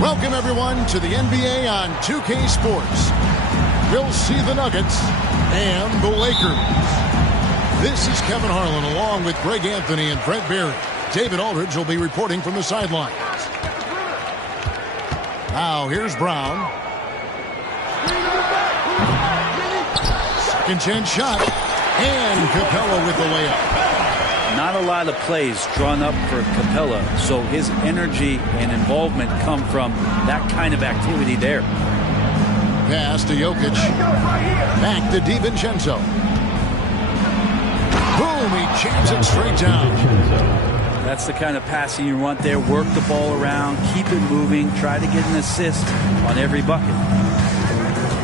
Welcome, everyone, to the NBA on 2K Sports. We'll see the Nuggets and the Lakers. This is Kevin Harlan along with Greg Anthony and Brent Berry. David Aldridge will be reporting from the sidelines. Now, here's Brown. Second chance shot. And Capella with the layup. Not a lot of plays drawn up for Capella, so his energy and involvement come from that kind of activity there. Pass to Jokic. Back to DiVincenzo. Boom, he jams it straight down. That's the kind of passing you want there. Work the ball around, keep it moving, try to get an assist on every bucket.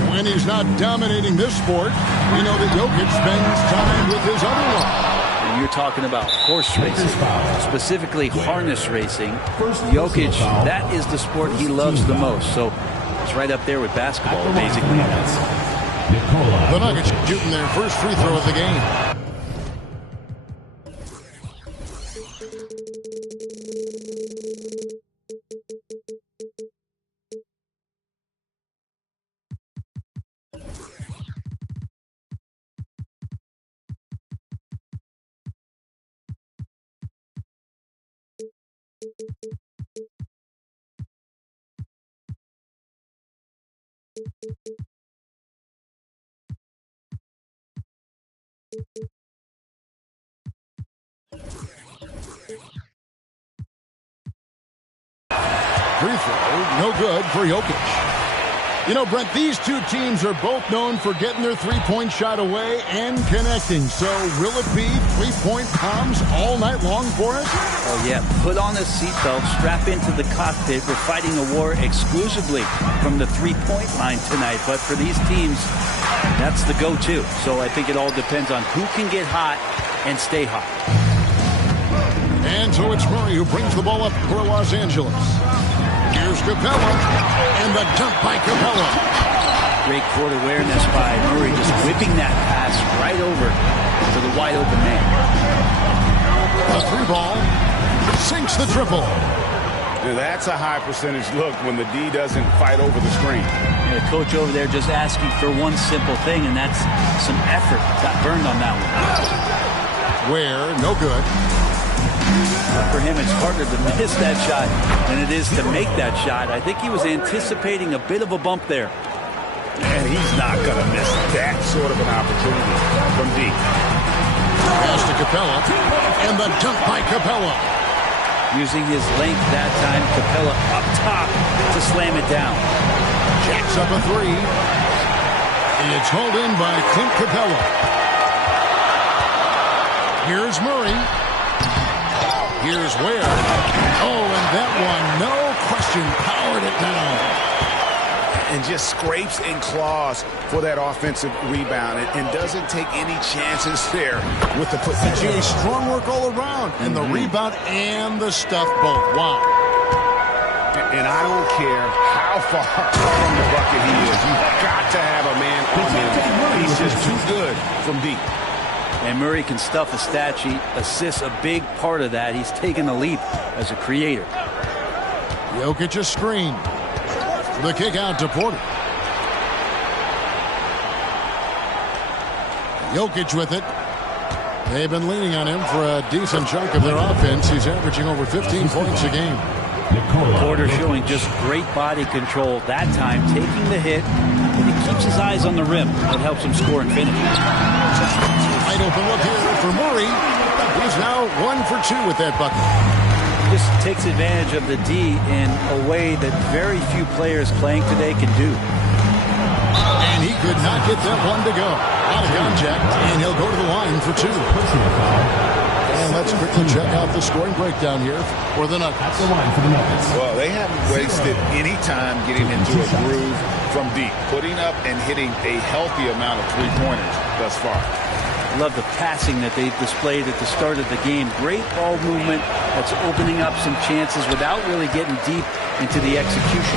When he's not dominating this sport, we know that Jokic spends time with his other one. You're talking about horse racing, specifically harness racing. Jokic, that is the sport he loves the most. So it's right up there with basketball, basically. The Nuggets shooting their first free throw of the game. Free throw, no good for Jokic. You know, Brent, these two teams are both known for getting their three-point shot away and connecting. So will it be three-point bombs all night long for us? Oh, yeah. Put on a seatbelt, strap into the cockpit. We're fighting a war exclusively from the three-point line tonight. But for these teams, that's the go-to. So I think it all depends on who can get hot and stay hot. And so it's Murray who brings the ball up for Los Angeles. Here's Capella, and the dunk by Capella. Great court awareness by Murray, just whipping that pass right over to the wide open man. The three ball sinks the triple. Now that's a high percentage look when the D doesn't fight over the screen. And the coach over there just asking for one simple thing, and that's some effort. Got burned on that one. Where, no good. For him, it's harder to miss that shot than it is to make that shot. I think he was anticipating a bit of a bump there. And he's not going to miss that sort of an opportunity from deep. Pass to Capella, and the dunk by Capella. Using his length that time, Capella up top to slam it down. Jacks up a three. It's hauled in by Clint Capella. Here's Murray. Here's Ware. Oh, and that one, no question, powered it down. And just scrapes and claws for that offensive rebound and doesn't take any chances there with the possession. Strong work all around, and the rebound and the stuff both. Wow. And I don't care how far from the bucket he is. You've got to have a man on him. He's just too good from deep. And Murray can stuff a stat sheet. Assists a big part of that. He's taken a leap as a creator. Jokic a screen. The kick out to Porter. Jokic with it. They've been leaning on him for a decent chunk of their offense. He's averaging over 15 points a game. Porter showing just great body control that time, taking the hit, and he keeps his eyes on the rim. That helps him score and finish. Wide open look here for Murray. He's now 1 for 2 with that bucket. Just takes advantage of the D in a way that very few players playing today can do. And he could not get that one to go. Out of contact, and he'll go to the line for 2. And let's quickly check out the scoring breakdown here for the Nuggets. Well, they haven't wasted any time getting into a groove from deep, putting up and hitting a healthy amount of three-pointers thus far. Love the passing that they displayed at the start of the game. Great ball movement that's opening up some chances without really getting deep into the execution.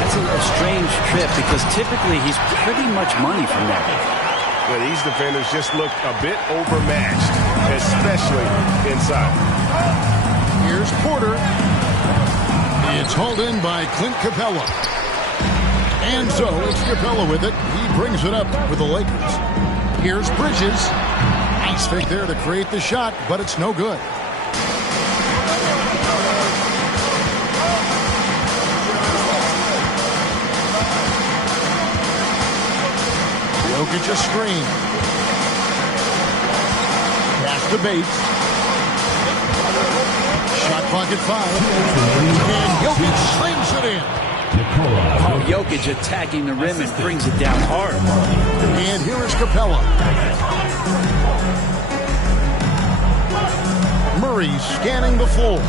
That's a strange trip because typically he's pretty much money from that. But these defenders just look a bit overmatched, especially inside. Here's Porter. It's It's hauled in by Clint Capella. And so it's Capella with it. He brings it up for the Lakers. Here's Bridges. Nice fake there to create the shot, but it's no good. Jokic a screen. Pass to Bates. Shot clock at 5. And Jokic slams it in. Oh, Jokic attacking the rim and brings it down hard. And here is Capella. Murray scanning the floor.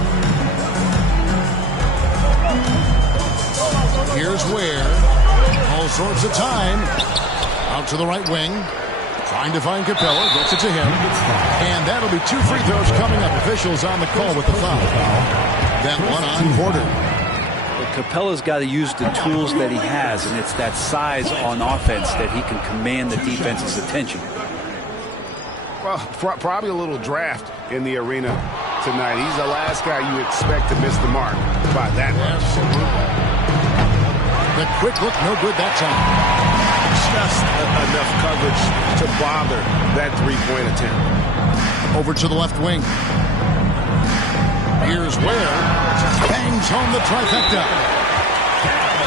Here's Ware. All sorts of time. Out to the right wing. Trying to find Capella. Gets it to him. And that'll be 2 free throws coming up. Officials on the call with the foul. Then one on Porter. Capella's got to use the tools that he has, and it's that size on offense that he can command the defense's attention. Well, probably a little draft in the arena tonight. He's the last guy you expect to miss the mark by that much. The quick look, no good that time. Just enough coverage to bother that three-point attempt. Over to the left wing. Here's Ware. Bangs home the trifecta.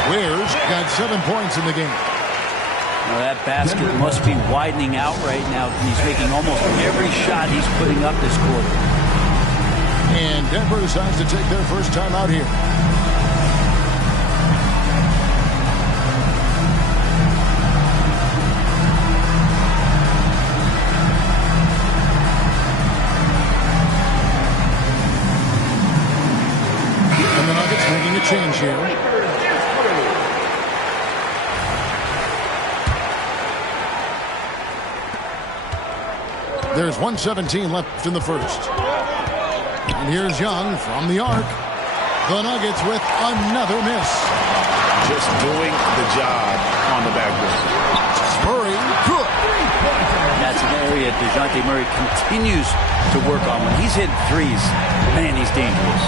Ware's got 7 points in the game. Now that basket must be widening out right now. He's making almost every shot he's putting up this quarter. And Denver decides to take their first time out here. And the Nuggets making a change here. There's 1:17 left in the first. And here's Young from the arc. The Nuggets with another miss. Just doing the job on the backboard. Murray, good. That's an area DeJounte Murray continues to work on. When he's hitting threes, man, he's dangerous.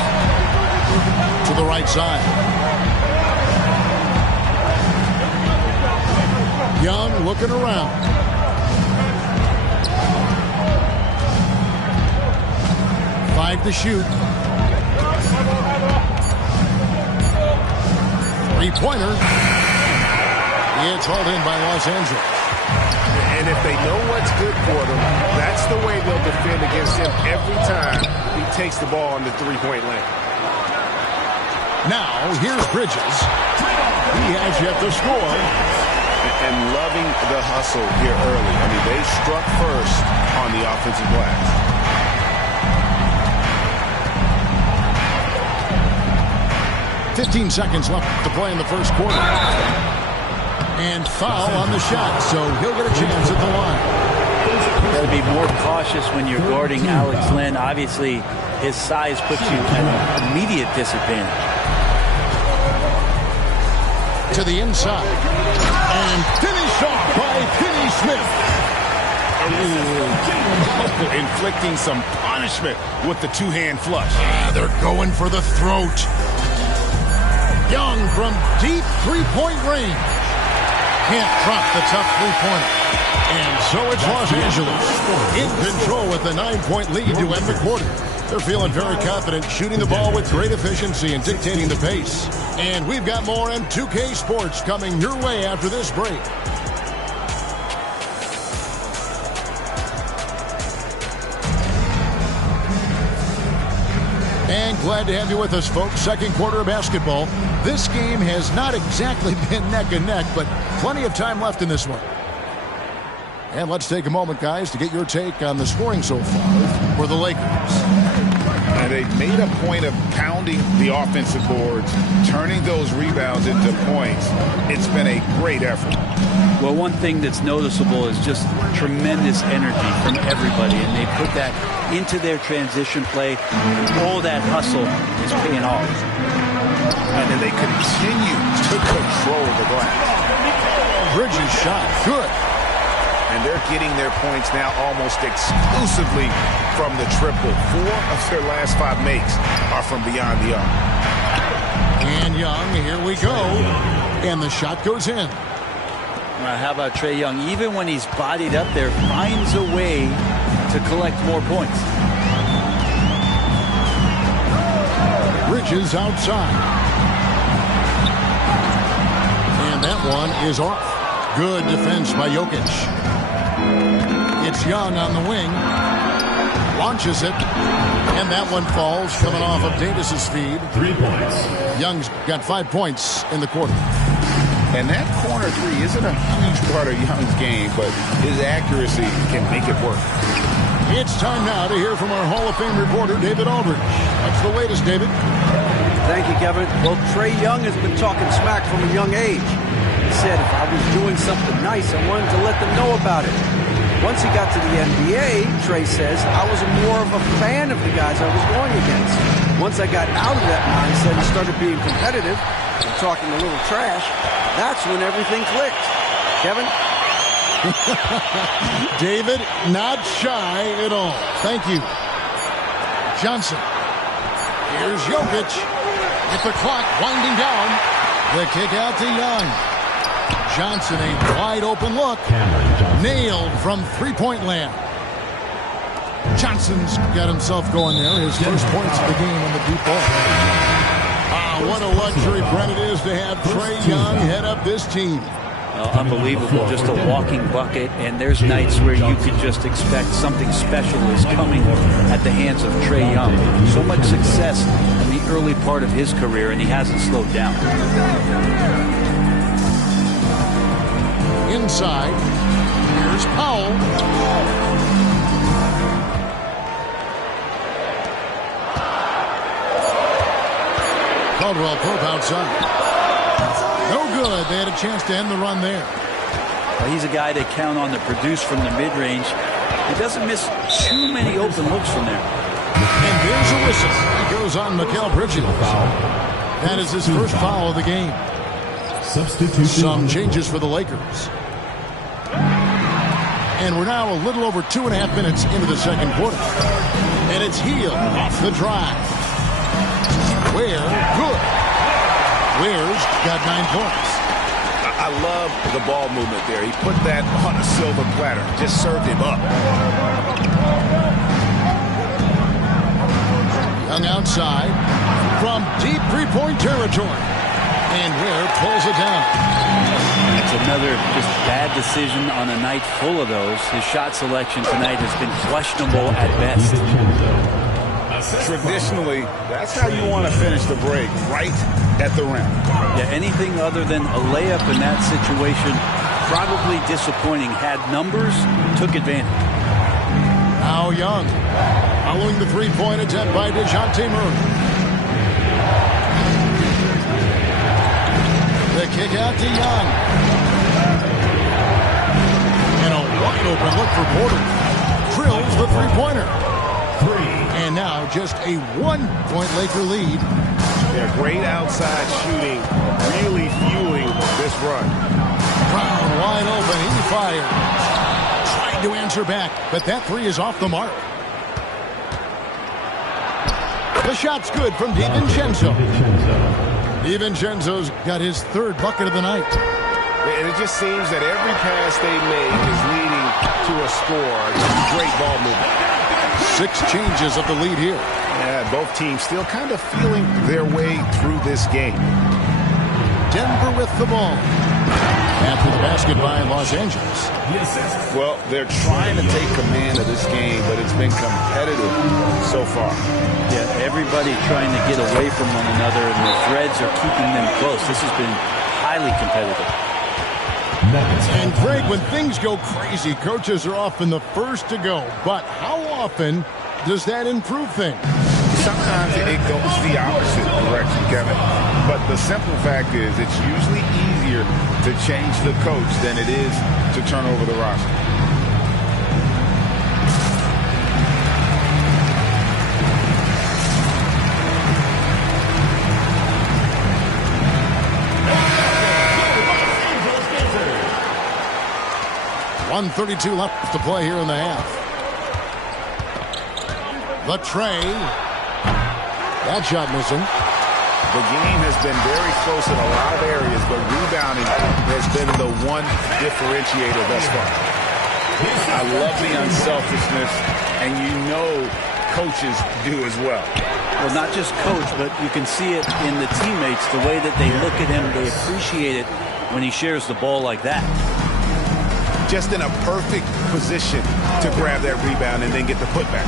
To the right side. Young looking around. Five to shoot. Three-pointer. It's hauled in by Los Angeles. And if they know what's good for them, that's the way they'll defend against him every time he takes the ball on the three-point line. Now, here's Bridges. He has yet to score. And loving the hustle here early. I mean, they struck first on the offensive glass. 15 seconds left to play in the first quarter. And foul on the shot, so he'll get a chance at the line. You've got to be more cautious when you're guarding Alex Len. Obviously, his size puts you at an immediate disadvantage. To the inside. And finished off by Finney Smith. Ooh. Inflicting some punishment with the two-hand flush. They're going for the throat. Young from deep three-point range. Can't drop the tough three-pointer. And so it's Los Angeles in control with a 9-point lead to end the quarter. They're feeling very confident, shooting the ball with great efficiency and dictating the pace. And we've got more M2K Sports coming your way after this break. And glad to have you with us, folks. Second quarter of basketball. This game has not exactly been neck and neck, but plenty of time left in this one. And let's take a moment, guys, to get your take on the scoring so far for the Lakers. And they've made a point of pounding the offensive boards, turning those rebounds into points. It's been a great effort. Well, one thing that's noticeable is just tremendous energy from everybody, and they put that into their transition play. All that hustle is paying off. And then they continue to control the glass. Bridges shot good. And they're getting their points now almost exclusively from the triple. 4 of their last 5 makes are from beyond the arc. And Young, here we go. And the shot goes in. How about Trae Young? Even when he's bodied up there, finds a way to collect more points. Bridges outside. And that one is off. Good defense by Jokic. It's Young on the wing. Launches it. And that one falls, coming off of Davis's feed. 3 points. Young's got 5 points in the quarter. And that corner three isn't a huge part of Young's game, but his accuracy can make it work. It's time now to hear from our Hall of Fame reporter, David Aldridge. What's the latest, David? Thank you, Kevin. Well, Trae Young has been talking smack from a young age. He said, if I was doing something nice, I wanted to let them know about it. Once he got to the NBA, Trae says, I was more of a fan of the guys I was going against. Once I got out of that mindset and started being competitive and talking a little trash, that's when everything clicked. Kevin? David, not shy at all. Thank you. Johnson. Here's Jokic. With the clock winding down. The kick out to Young. Johnson, a wide open look. Nailed from three-point land. Johnson's got himself going there. His first points of the game on the deep ball. What a luxury, Brent, it is to have Trae Young head up this team. Unbelievable, just a walking bucket, and there's nights where you could just expect something special is coming at the hands of Trae Young. So much success in the early part of his career, and he hasn't slowed down. Inside, here's Powell. Caldwell Pope outside. No good. They had a chance to end the run there. Well, he's a guy they count on to produce from the mid-range. He doesn't miss too many open looks from there. And there's a whistle. He goes on Mikal Bridges. That is his first foul of the game. Substitution. Some changes for the Lakers. And we're now a little over 2.5 minutes into the second quarter. And it's Hield off the drive. Ware, good. Ware's got 9 points. I love the ball movement there. He put that on a silver platter. Just served him up. Young outside from deep three-point territory. And Ware pulls it down. It's another just bad decision on a night full of those. His shot selection tonight has been questionable at best. Traditionally, that's how you want to finish the break, right at the rim. Yeah, anything other than a layup in that situation, probably disappointing. Had numbers, took advantage. Now Young, following the three-point attempt by DeJounte Murray. The kick out to Young. And a wide-open look for Porter. Drills the three-pointer. And now just a 1-point Laker lead. Yeah, great outside shooting, really fueling this run. Brown wide open, he fires. Trying to answer back, but that three is off the mark. The shot's good from DiVincenzo. DiVincenzo's got his third bucket of the night. And it just seems that every pass they make is leading to a score. Just great ball movement. 6 changes of the lead here. Yeah, both teams still kind of feeling their way through this game. Denver with the ball. After the basket by Los Angeles. Well, they're trying to take command of this game, but it's been competitive so far. Yeah, everybody trying to get away from one another, and the threads are keeping them close. This has been highly competitive. And Greg, when things go crazy, coaches are often the first to go. But how often does that improve things? Sometimes it goes the opposite direction, Kevin. But the simple fact is it's usually easier to change the coach than it is to turn over the roster. .132 left to play here in the half. The Trae. That shot missing. The game has been very close in a lot of areas, but rebounding has been the one differentiator thus far. I love the unselfishness, and you know coaches do as well. Well, not just coach, but you can see it in the teammates, the way that they look at him. They appreciate it when he shares the ball like that. Just in a perfect position to grab that rebound and then get the putback.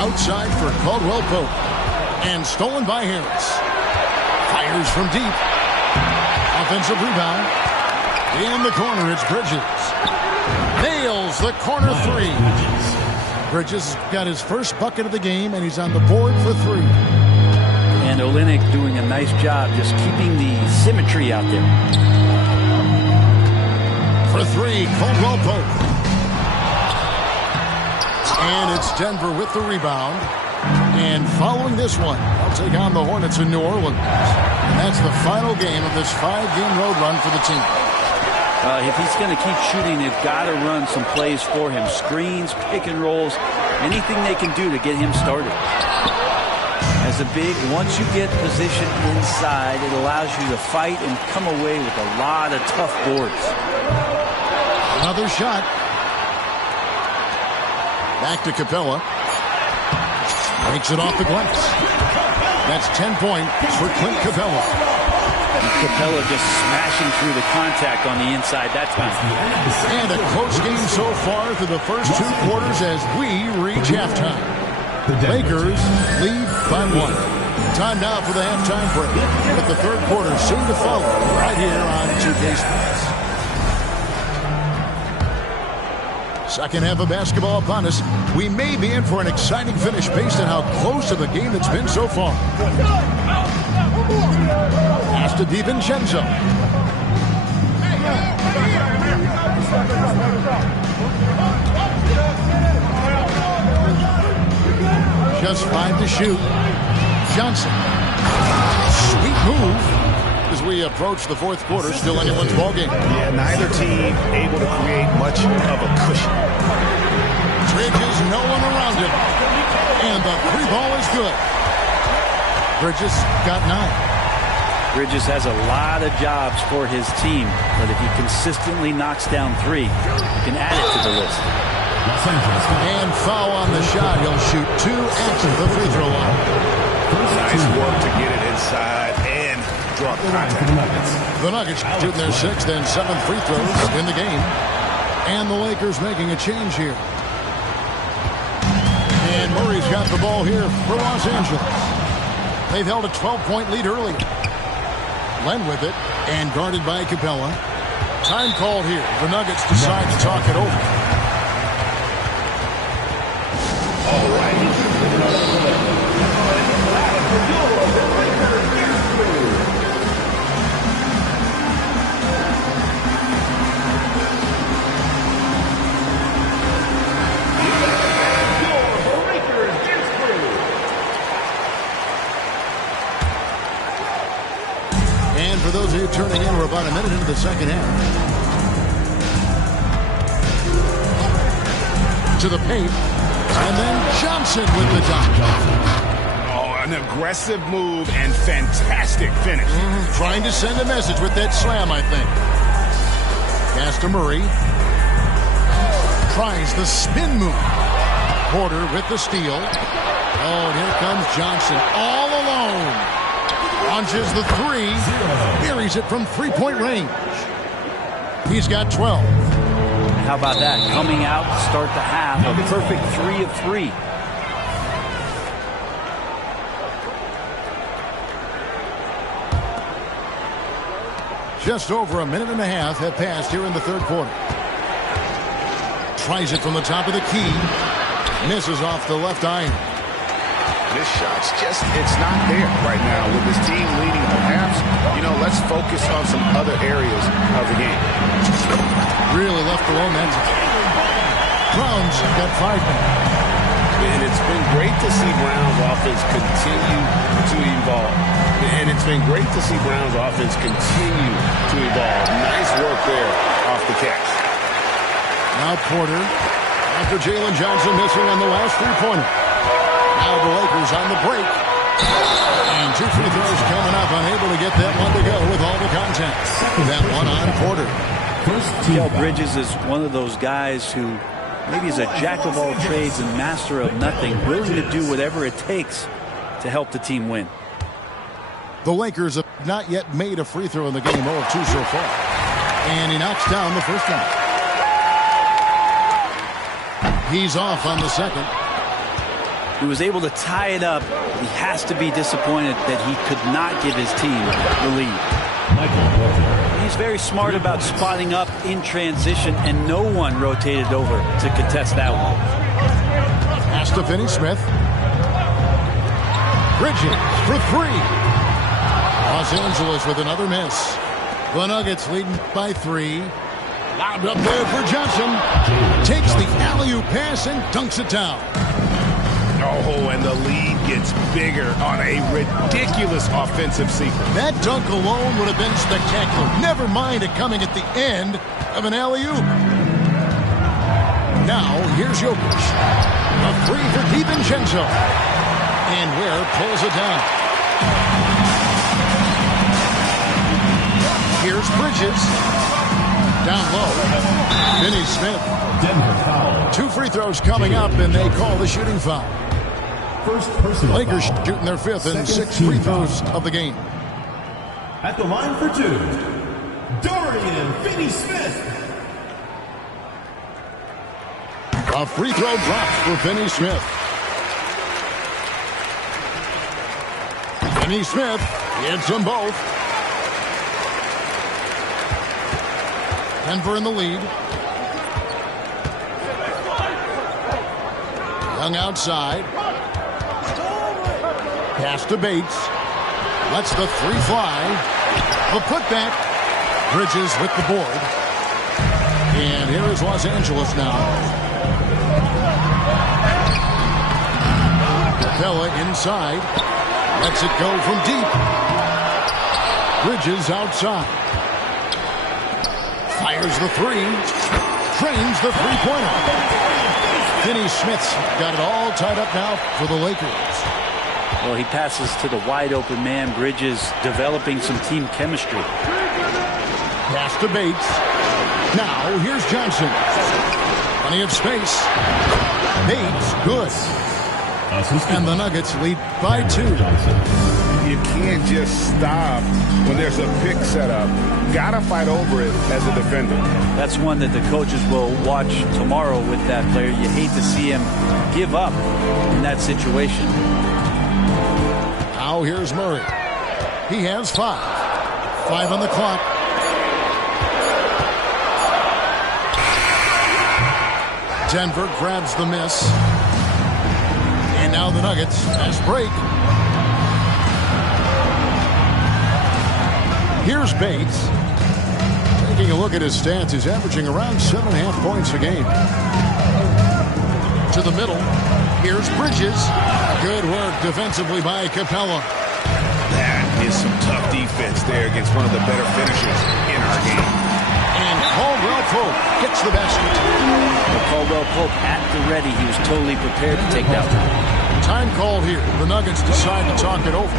Outside for Caldwell Pope. And stolen by Harris. Fires from deep. Offensive rebound. In the corner, it's Bridges. Nails the corner three. Bridges got his first bucket of the game, and he's on the board for three. And Olynyk doing a nice job just keeping the symmetry out there. For three, Caldwell Pope. And it's Denver with the rebound. And following this one, they'll take on the Hornets in New Orleans. And that's the final game of this 5-game road run for the team. If he's going to keep shooting, they've got to run some plays for him. Screens, pick and rolls, anything they can do to get him started. As a big, once you get position inside, it allows you to fight and come away with a lot of tough boards. Another shot. Back to Capella. Breaks it off the glass. That's 10 points for Clint Capella. Capella just smashing through the contact on the inside that time. And a close game so far through the first two quarters as we reach halftime. The Lakers lead by 1. Time now for the halftime break. With the third quarter soon to follow right here on 2K Sports. Second half of basketball upon us. We may be in for an exciting finish based on how close to the game it's been so far. Pass to DiVincenzo. Just 5 to shoot. Johnson. Sweet move. As we approach the fourth quarter, still anyone's ballgame. Yeah, neither team able to create much of a cushion. Bridges, no one around him. And the three ball is good. Bridges got 9. Bridges has a lot of jobs for his team, but if he consistently knocks down 3, he can add it to the list. And foul on the shot. He'll shoot 2 after the free throw line. Nice work to get it inside and draw the contact. The Nuggets shooting their 6th and 7th free throws in the game. And the Lakers making a change here. And Murray's got the ball here for Los Angeles. They've held a 12-point lead early. Len with it and guarded by Capella. Time called here. The Nuggets decide to talk it over. All right. And for those of you turning in, we're about a minute into the second half. To the paint. And then Johnson with the dunk. Oh, an aggressive move and fantastic finish. Trying to send a message with that slam, I think. Pass to Murray. Tries the spin move. Porter with the steal. Oh, and here comes Johnson all alone. Launches the 3. Buries it from 3-point range. He's got 12. How about that? Coming out to start the half, a perfect 3 of 3. Just over a minute and a half have passed here in the third quarter. Tries it from the top of the key. Misses off the left iron. This shot's just, it's not there right now. With this team leading perhaps, let's focus on some other areas of the game. Really left alone that time. Brown's got 5 minutes. And it's been great to see Brown's offense continue to evolve. And it's been great to see Brown's offense continue to evolve. Nice work there off the catch. Now Porter, after Jalen Johnson missing on the last 3-pointer. Now the Lakers on the break. And 2 free throws coming up. Unable to get that one to go with all the contact. That one on Porter. Kel Bridges is one of those guys who maybe is a jack of all trades and master of nothing, willing to do whatever it takes to help the team win. The Lakers have not yet made a free throw in the game, 0 of 2 so far. And he knocks down the first one. He's off on the second. He was able to tie it up. He has to be disappointed that he could not give his team the lead. He's very smart about spotting up in transition, and no one rotated over to contest that one. Pass to Finney-Smith. Bridges for 3. Los Angeles with another miss. The Nuggets leading by 3. Lobbed up there for Johnson. Takes the alley-oop pass and dunks it down. Oh, and the lead gets bigger on a ridiculous offensive sequence. That dunk alone would have been spectacular. Never mind it coming at the end of an alley-oop. Now, here's Jokic. A 3 for DiVincenzo. And Ware pulls it down. Here's Bridges. Down low. Finney-Smith. Denver foul. 2 free throws coming up, and they call the shooting foul. First personal Lakers foul. shooting their 5th and Second 6th team free foul. throws of the game. At the line for 2, Dorian Finney-Smith. A free throw drops for Finney-Smith. Finney-Smith hits them both. Denver in the lead. Young outside. Pass to Bates. Lets the 3 fly. The putback. Bridges with the board. And here is Los Angeles now. Capella inside. Lets it go from deep. Bridges outside. Fires the 3. Trains the three-pointer. Finney-Smith's got it all tied up now for the Lakers. Well, he passes to the wide-open man. Bridges developing some team chemistry. Pass to Bates. Now, here's Johnson. Plenty of space. Bates, good. And the Nuggets lead by 2. You can't just stop when there's a pick set up. Gotta fight over it as a defender. That's one that the coaches will watch tomorrow with that player. You hate to see him give up in that situation. Now here's Murray. He has 5. 5 on the clock. Denver grabs the miss. And now the Nuggets fast break. Here's Bates. Taking a look at his stats, he's averaging around 7.5 points a game. To the middle. Here's Bridges. Good work defensively by Capella. That is some tough defense there against one of the better finishers in our game. And Caldwell Pope gets the basket. Well, Caldwell Pope at the ready. He was totally prepared to take that one. Time called here. The Nuggets decide to talk it over.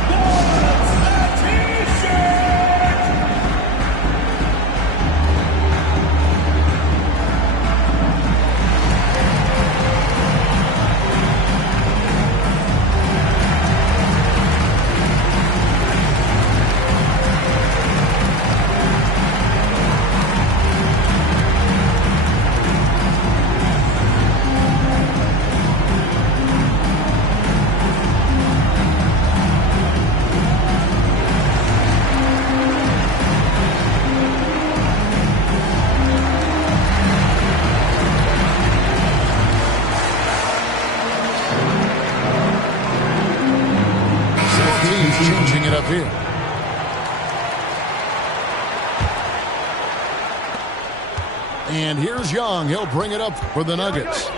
Changing it up here. And here's Young. He'll bring it up for the Nuggets.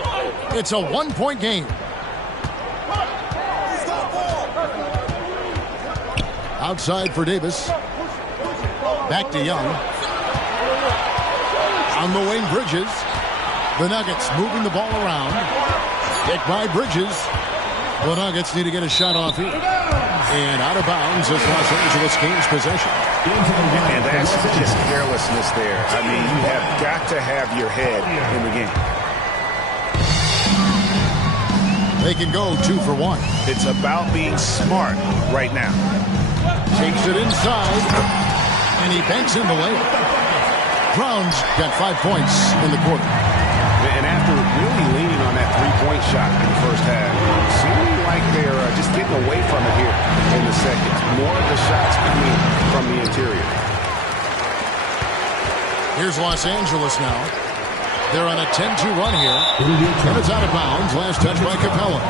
It's a 1-point game. Outside for Davis. Back to Young. On the wing, Bridges. The Nuggets moving the ball around. Hit by Bridges. The Nuggets need to get a shot off here. And out of bounds as Los Angeles gains possession. And that's just carelessness there. I mean, you have got to have your head in the game. They can go 2 for 1. It's about being smart right now. Takes it inside, and he banks in the layup. Brown's got 5 points in the quarter. And after really leaning on that three-point shot in the first half, seeming like they're just getting away from it here in the second. More of the shots coming from the interior. Here's Los Angeles now. They're on a 10-2 run here. And it's out of bounds. Last touch by Capella.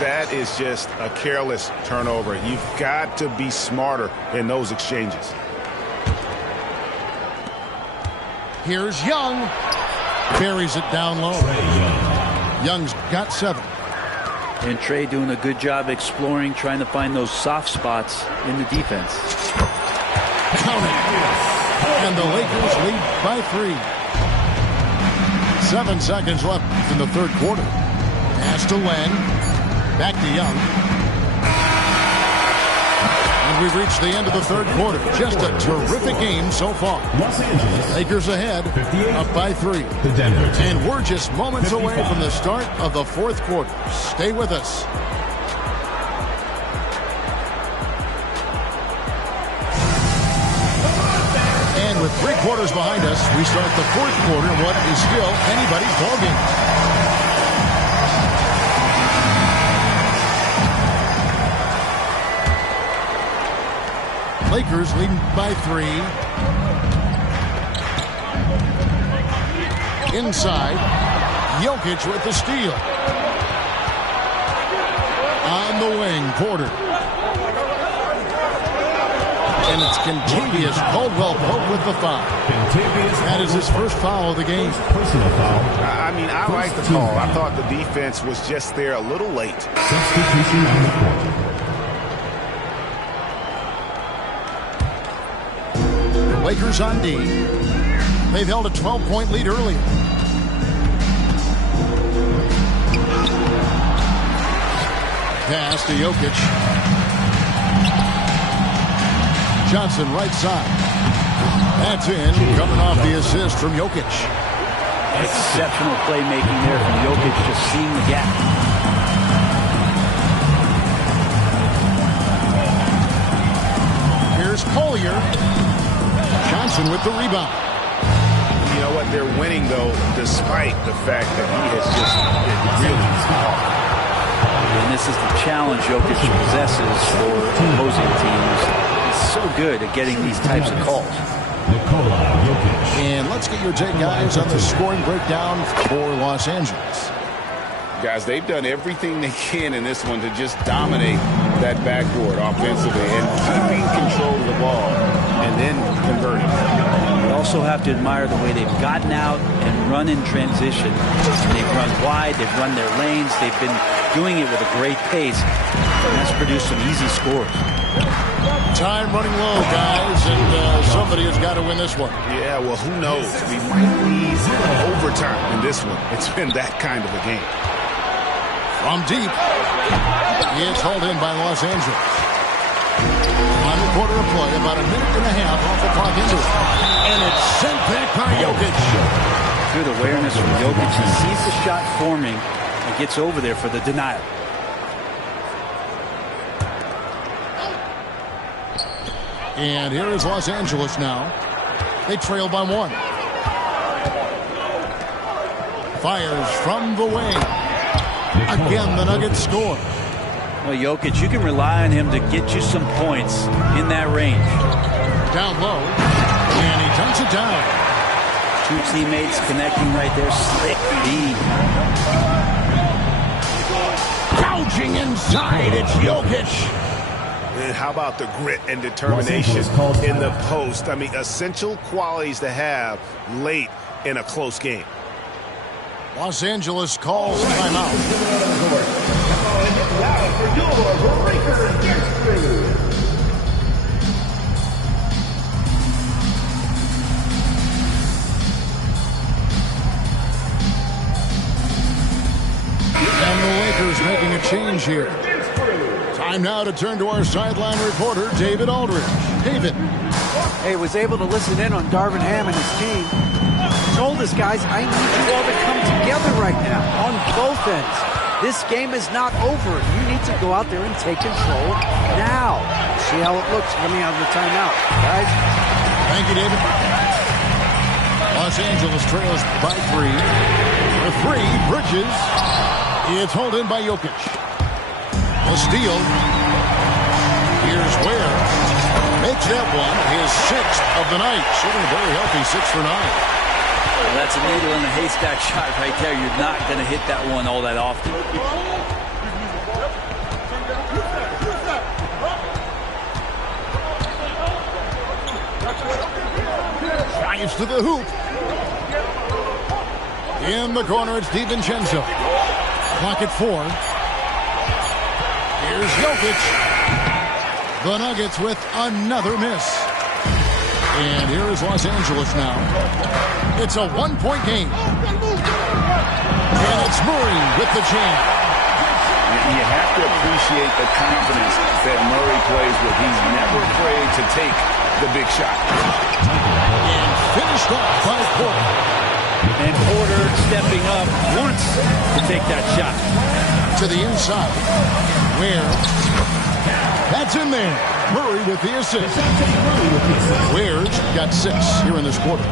That is just a careless turnover. You've got to be smarter in those exchanges. Here's Young. Buries it down low. Young's got 7. And Trey doing a good job exploring, trying to find those soft spots in the defense. Count it. And the Lakers lead by 3. 7 seconds left in the third quarter. Pass to Len. Back to Young. And we've reached the end of the third quarter. Just a terrific game so far. Los Angeles Lakers ahead, up by 3. to Denver. And we're just moments 55. away from the start of the fourth quarter. Stay with us. And with 3 quarters behind us, we start the fourth quarter in what is still anybody's ballgame. Lakers leading by 3. Inside, Jokic with the steal. On the wing, Porter. And it's Contavious Caldwell Pope with the foul. That is his first foul of the game. Personal foul. I mean, I like the call. I thought the defense was just there a little late. Substitution on the court. Lakers on D. They've held a 12-point lead earlier. Pass to Jokic. Johnson right side. That's in, coming off the assist from Jokic. Exceptional playmaking there from Jokic, just seeing the gap. Here's Collier. Johnson with the rebound. You know what? They're winning, though, despite the fact that he has just been really hard. And this is the challenge Jokic possesses for opposing teams. He's so good at getting these types of calls. And let's get your take, guys, on the scoring breakdown for Los Angeles. Guys, they've done everything they can in this one to just dominate that backboard offensively and keeping control of the ball and then converting. We also have to admire the way they've gotten out and run in transition. They've run wide, they've run their lanes, they've been doing it with a great pace, and that's produced some easy scores. Time running low, guys, and somebody has got to win this one. Yeah, well, who knows? We might need overtime in this one. It's been that kind of a game. From deep, it's hauled in by Los Angeles. On the quarter of play, about a minute and a half off the clock into it. And it's sent back by Jokic. Good awareness from Jokic. He sees the shot forming and gets over there for the denial. And here is Los Angeles now. They trail by 1. Fires from the wing. Again, the Nuggets score. Well, Jokic, you can rely on him to get you some points in that range. Down low, and he dunks it down. 2 teammates connecting right there. Slick feed. Gouging inside, it's Jokic. And how about the grit and determination in the post? I mean, essential qualities to have late in a close game. Los Angeles calls timeout. And the Lakers making a change here. Time now to turn to our sideline reporter, David Aldridge. David. Hey, was able to listen in on Darvin Ham and his team. Told us, guys, I need you all to come together right now on both ends. This game is not over. You need to go out there and take control now. See how it looks coming out of the timeout, guys. Thank you, David. Los Angeles trails by 3. For 3, Bridges. It's hauled in by Jokic. The steal. Here's Ware. Makes that one his 6th of the night. Shooting a very healthy 6 for 9. Well, that's a needle in a haystack shot right there. You're not going to hit that one all that often. Drives to the hoop. In the corner, it's DiVincenzo. Clock at 4. Here's Jokic. The Nuggets with another miss. And here is Los Angeles now. It's a 1-point game. And it's Murray with the jam. You have to appreciate the confidence that Murray plays with. He's never afraid to take the big shot. And finished off by Porter. And Porter stepping up once to take that shot. To the inside. Ware. That's in there. Murray with the assist. Ware's got 6 here in this quarter.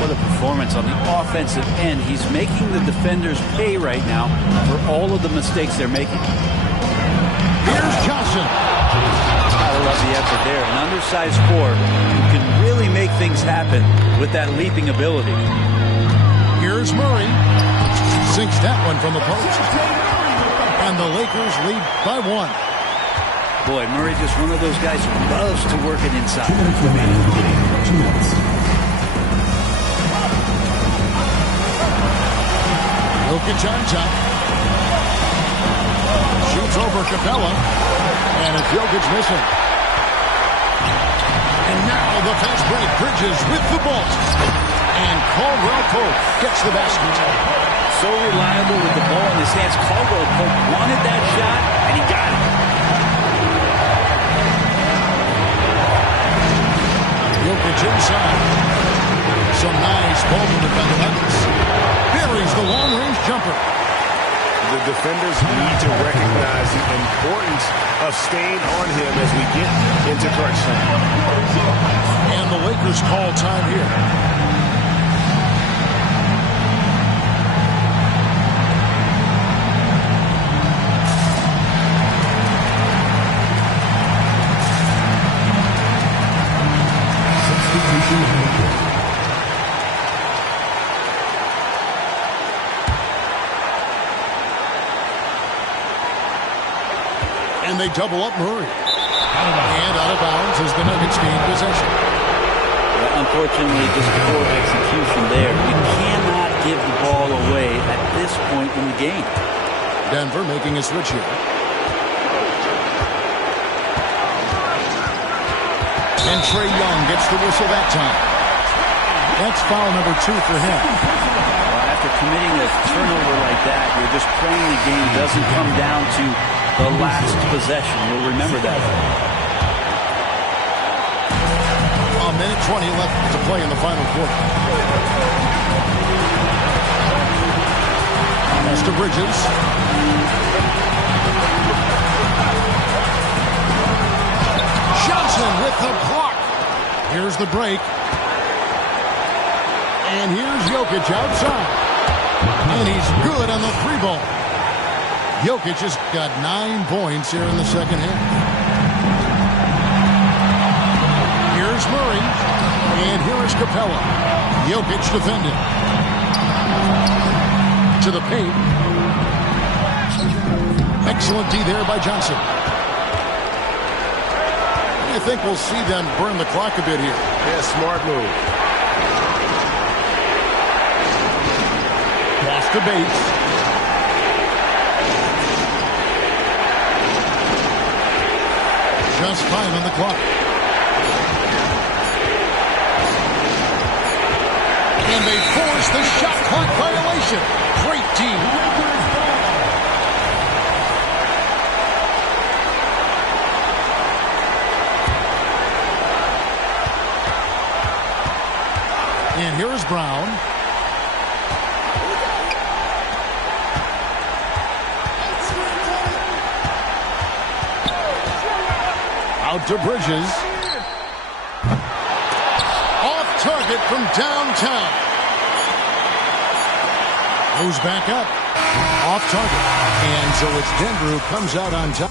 What a performance on the offensive end. He's making the defenders pay right now for all of the mistakes they're making. Here's Johnson. I love the effort there. An undersized forward who can really make things happen with that leaping ability. Here's Murray. Sinks that one from the post. And the Lakers lead by 1. Boy, Murray just one of those guys who loves to work it inside. 2 minutes remaining in the game. 2 minutes. Jokic on top. Shoots over Capella. And it's Jokic missing. And now the fast break. Bridges with the ball. And Caldwell Pope gets the basket. So reliable with the ball in his hands. Caldwell Pope wanted that shot, and he got it. Jokic inside. Some nice ball movement by the Nuggets. Buries the long-range jumper. The defenders need to recognize the importance of staying on him as we get into crunch time. And the Lakers call time here. And they double up Murray. And out of bounds as the Nuggets gain possession. Well, unfortunately, just poor execution there. You cannot give the ball away at this point in the game. Denver making a switch here. And Trae Young gets the whistle that time. That's foul number 2 for him. Well, after committing a turnover like that, you're just praying the game doesn't come down to the last possession. You'll remember that. A minute 20 left to play in the final quarter. Pass to Bridges. Johnson with the block. Here's the break. And here's Jokic outside. And he's good on the 3-ball. Jokic has got 9 points here in the second half. Here's Murray. And here is Capella. Jokic defending. To the paint. Excellent D there by Johnson. I think we'll see them burn the clock a bit here. Yeah, smart move. Pass to Bates. Just 5 on the clock. And they force the shot clock violation. Great team. And here's Brown. Out to Bridges. Off target from downtown. Goes back up. Off target. And so it's Denver who comes out on top.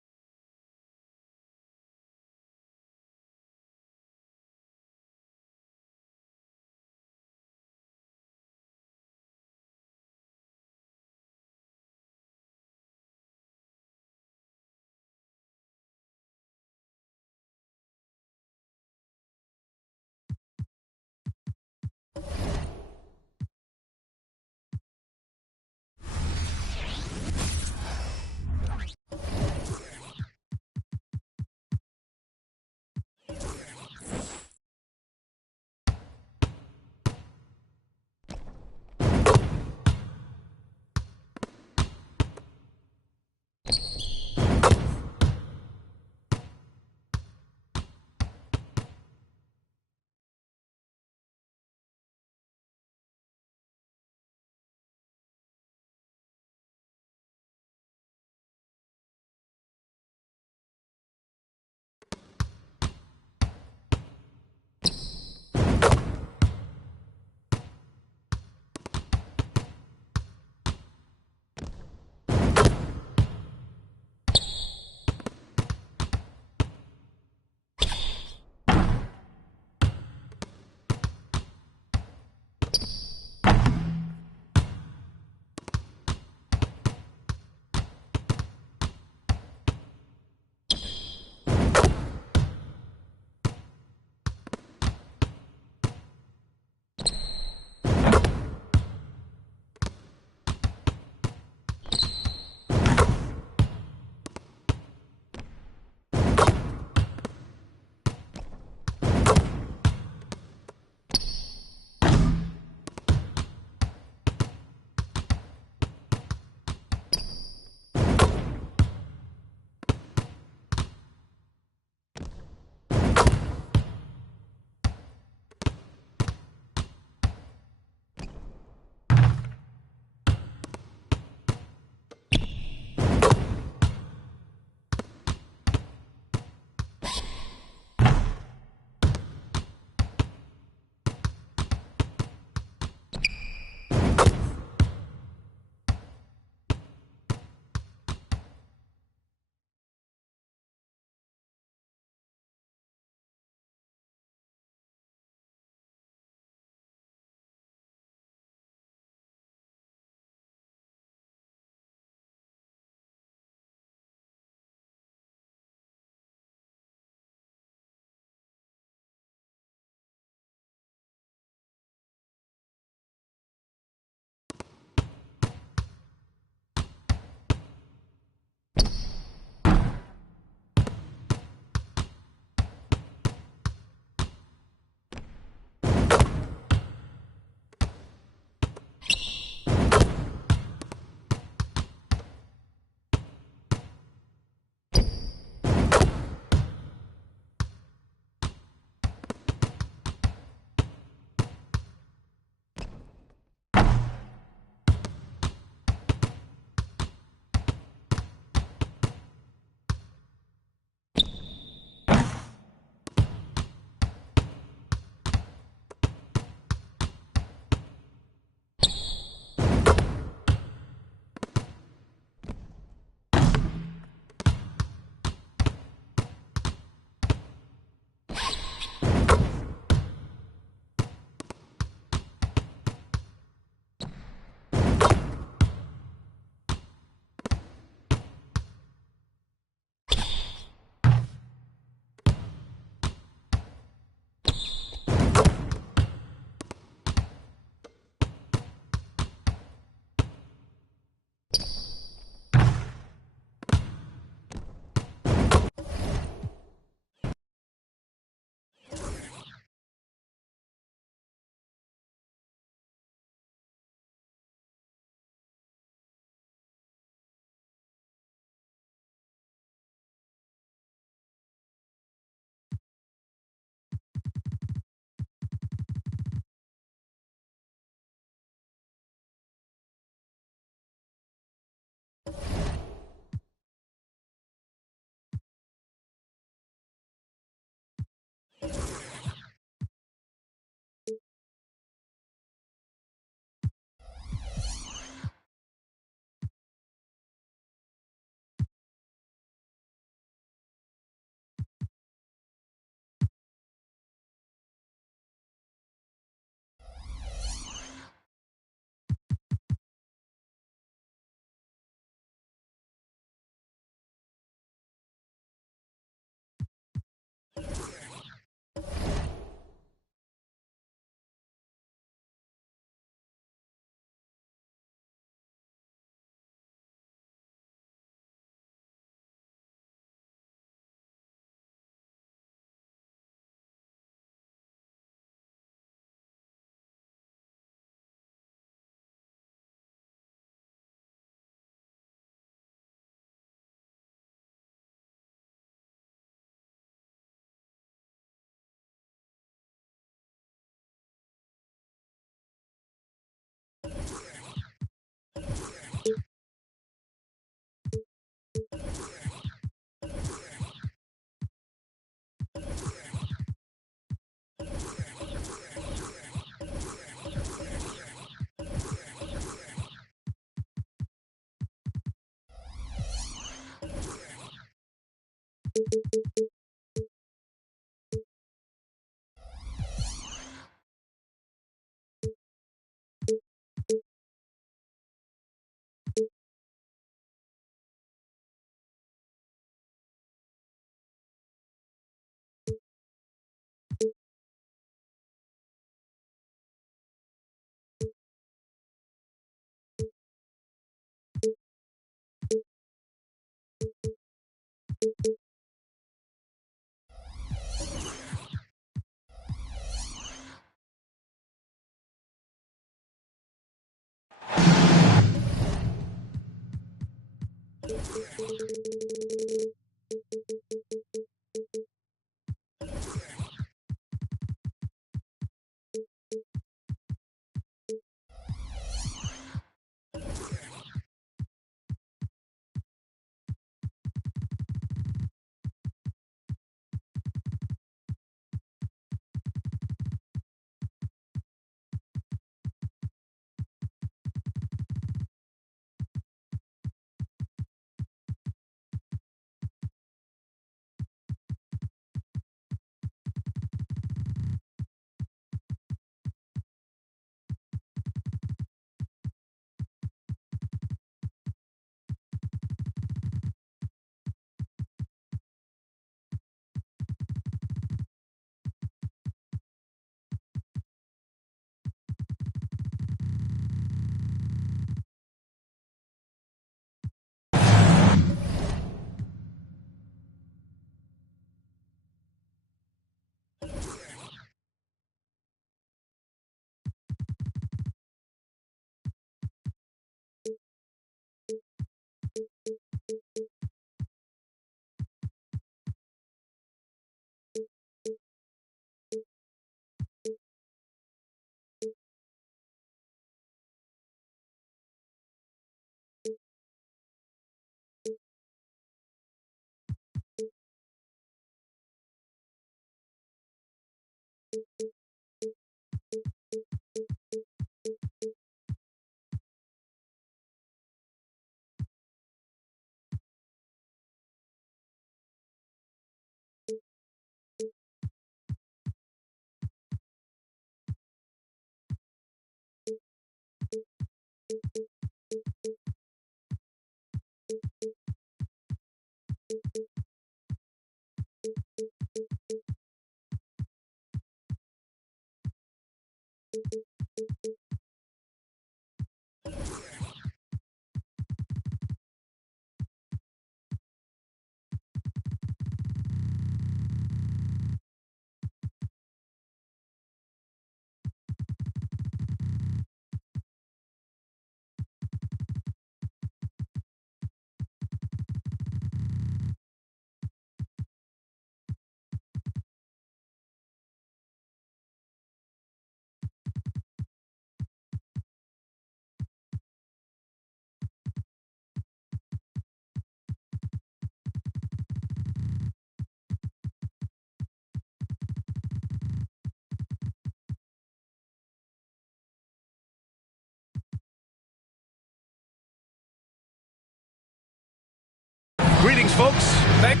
Greetings, folks. Thanks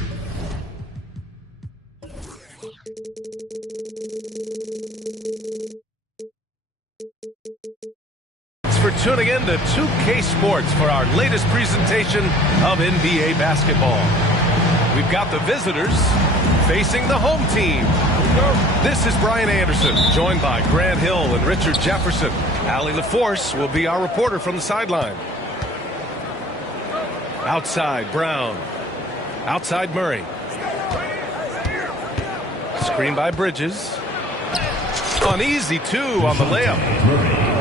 for tuning in to 2K Sports for our latest presentation of NBA basketball. We've got the visitors facing the home team. This is Brian Anderson, joined by Grant Hill and Richard Jefferson. Allie LaForce will be our reporter from the sideline. Outside, Brown. Outside, Murray. Screen by Bridges. Uneasy, too, on the layup.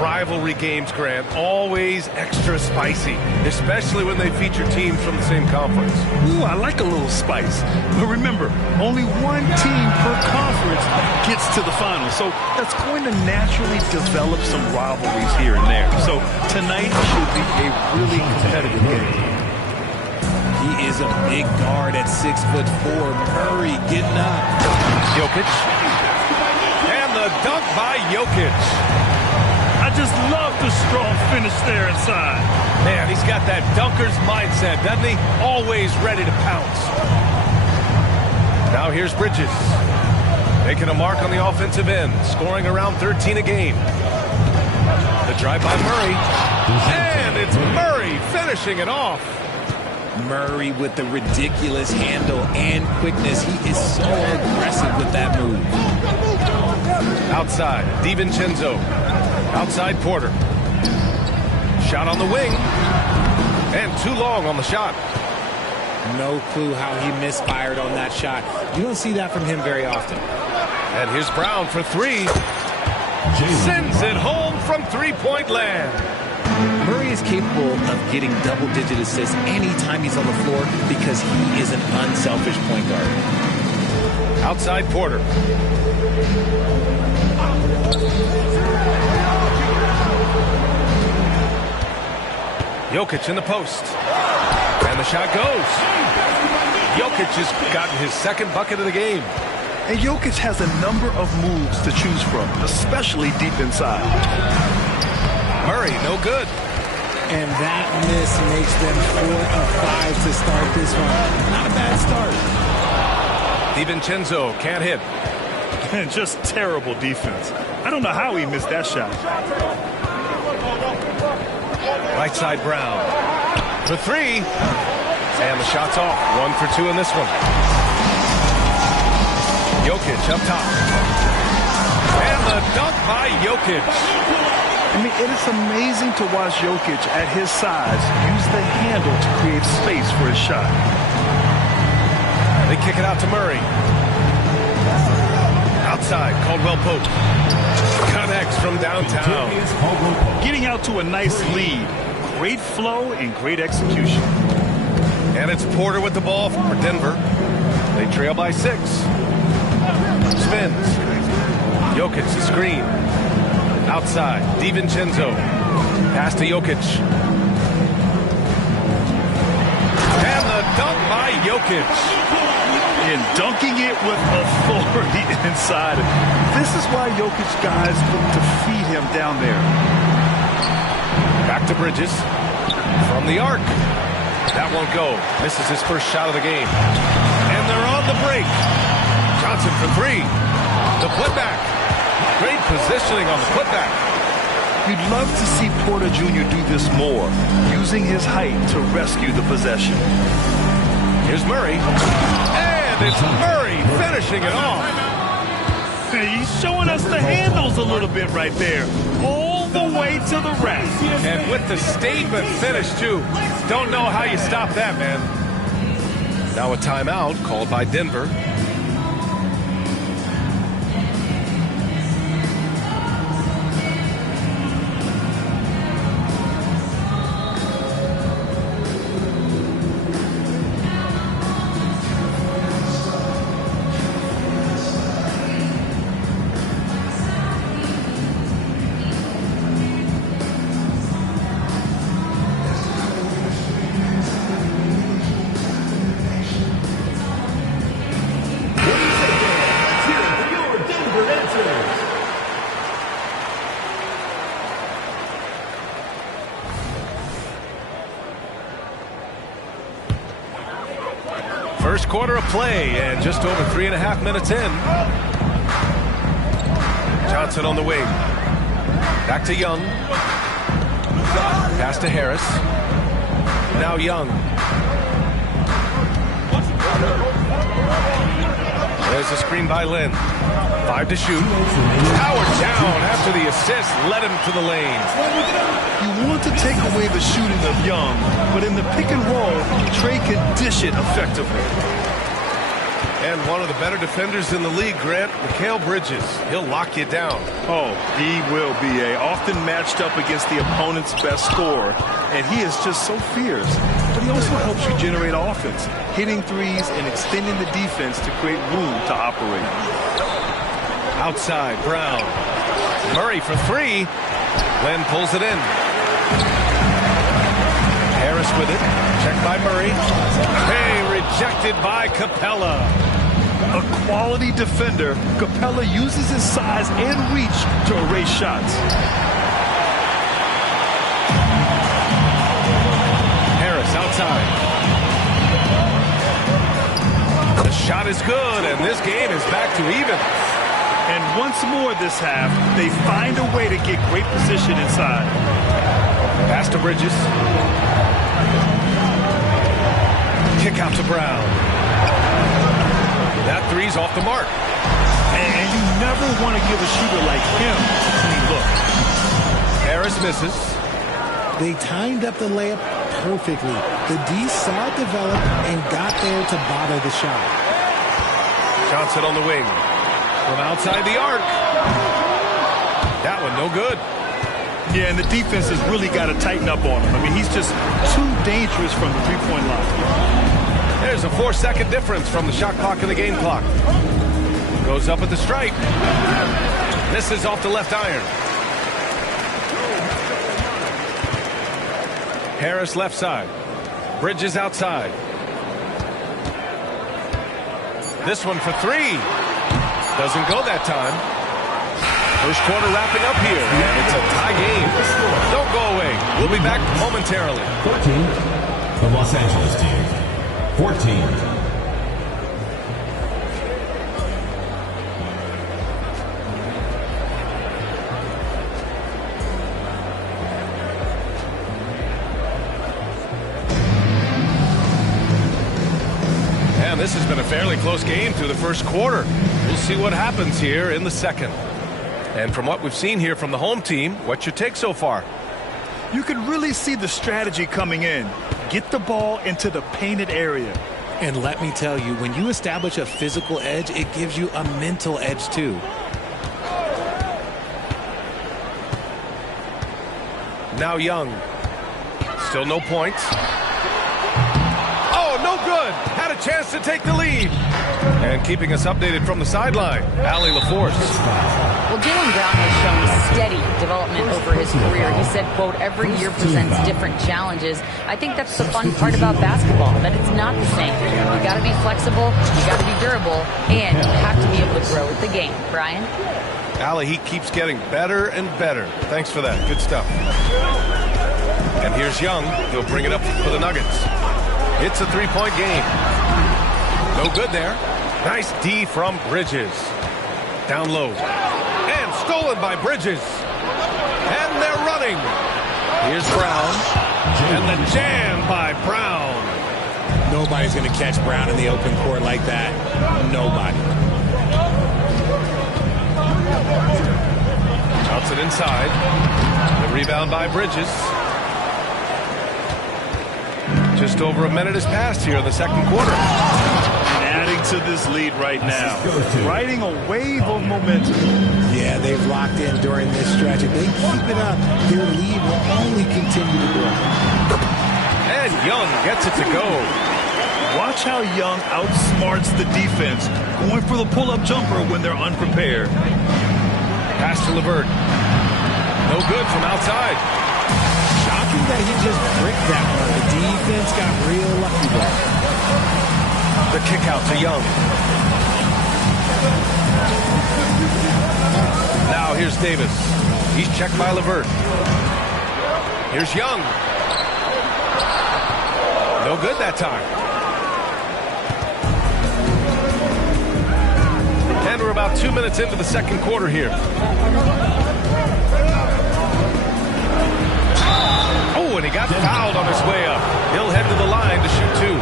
Rivalry games, Grant, always extra spicy, especially when they feature teams from the same conference. Ooh, I like a little spice. But remember, only one team per conference gets to the final. So that's going to naturally develop some rivalries here and there. So tonight should be a really competitive game. He is a big guard at 6'4". Murray getting up. Jokic. And the dunk by Jokic. I just love the strong finish there inside. Man, he's got that dunker's mindset, doesn't he? Always ready to pounce. Now here's Bridges. Making a mark on the offensive end, scoring around 13 a game. The drive by Murray. And it's Murray finishing it off. Murray with the ridiculous handle and quickness. He is so aggressive with that move. Outside, DiVincenzo. Outside Porter. Shot on the wing. And too long on the shot. No clue how he misfired on that shot. You don't see that from him very often. And here's Brown for three. Sends it home from three-point land. Murray is capable of getting double-digit assists anytime he's on the floor because he is an unselfish point guard. Outside Porter. Jokic in the post. And the shot goes. Jokic has gotten his second bucket of the game. And Jokic has a number of moves to choose from, especially deep inside. Murray, no good. And that miss makes them 4 of 5 to start this one. Not a bad start. DiVincenzo can't hit. And just terrible defense. I don't know how he missed that shot. Right side Brown. For three. And the shot's off. 1 for 2 in this one. Jokic up top. And the dunk by Jokic. I mean, it is amazing to watch Jokic at his size use the handle to create space for his shot. They kick it out to Murray. Outside, Caldwell Pope. Connects from downtown. Getting out to a nice lead. Great flow and great execution. And it's Porter with the ball for Denver. They trail by 6. Spins. Jokic, the screen. Outside, DiVincenzo. Pass to Jokic. And the dunk by Jokic. And dunking it with authority inside. This is why Jokic guys look to feed him down there. Back to Bridges. From the arc. That won't go. Misses his first shot of the game. And they're on the break. Johnson for three. The putback. Great positioning on the putback. You'd love to see Porter Jr. do this more, using his height to rescue the possession. Here's Murray. And it's Murray finishing it off. He's showing us the handles a little bit right there. All the way to the rack. And with the statement finish, too. Don't know how you stop that, man. Now a timeout called by Denver. First quarter of play and just over 3.5 minutes in. Johnson on the wing. Back to Young. Pass to Harris. Now Young. There's a screen by Lynn. 5 to shoot. Howard down after the assist led him to the lane. You want to take away the shooting of Young, but in the pick and roll, Trey can dish it effectively. And one of the better defenders in the league, Grant, Mikal Bridges. He'll lock you down. Oh, he will be often matched up against the opponent's best scorer, and he is just so fierce. But he also helps you generate offense, hitting threes and extending the defense to create room to operate. Outside, Brown. Murray for three. Lynn pulls it in. Harris with it. Checked by Murray. Hey, rejected by Capella. A quality defender, Capella uses his size and reach to erase shots. time. The shot is good, and this game is back to even. And once more this half, they find a way to get great position inside. Pass to Bridges. Kick out to Brown. That three's off the mark. And you never want to give a shooter like him a clean look. Harris misses. They timed up the layup perfectly. The D saw it develop and got there to bother the shot. Johnson on the wing. From outside the arc. That one no good. Yeah, and the defense has really got to tighten up on him. I mean, he's just too dangerous from the three-point line. There's a 4-second difference from the shot clock and the game clock. Goes up at the stripe. Misses off the left iron. Harris left side. Bridges outside. This one for three. Doesn't go that time. First quarter wrapping up here, and it's a tie game. Don't go away. We'll be back momentarily. 14, the Los Angeles team. 14. And this has been a fairly close game through the first quarter. We'll see what happens here in the second. And from what we've seen here from the home team, what's your take so far? You can really see the strategy coming in. Get the ball into the painted area. And let me tell you, when you establish a physical edge, it gives you a mental edge too. Now Young. Still no points. Oh, no good. Had a chance to take the lead. And keeping us updated from the sideline, Allie LaForce. Well, Jaylen Brown has shown steady development over his career. He said, quote, every year presents different challenges. I think that's the fun part about basketball, that it's not the same. You got to be flexible, you got to be durable, and you have to be able to grow with the game. Brian? Allie, he keeps getting better and better. Thanks for that. Good stuff. And here's Young. He'll bring it up for the Nuggets. It's a three-point game. No good there. Nice D from Bridges. Down low. And stolen by Bridges. And they're running. Here's Brown. And the jam by Brown. Nobody's going to catch Brown in the open court like that. Nobody. Johnson inside. The rebound by Bridges. Just over a minute has passed here in the second quarter. Adding to this lead right now. Riding a wave of momentum. Yeah, they've locked in during this stretch. If they keep it up, their lead will only continue to grow. And Young gets it to go. Watch how Young outsmarts the defense, going for the pull-up jumper when they're unprepared. Pass to LeVert. No good from outside. Shocking that he just bricked that one. The defense got real lucky there. The kick out to Young. Now here's Davis. He's checked by LeVert. Here's Young. No good that time. And we're about 2 minutes into the second quarter here. Oh, and he got fouled on his way up. He'll head to the line to shoot two.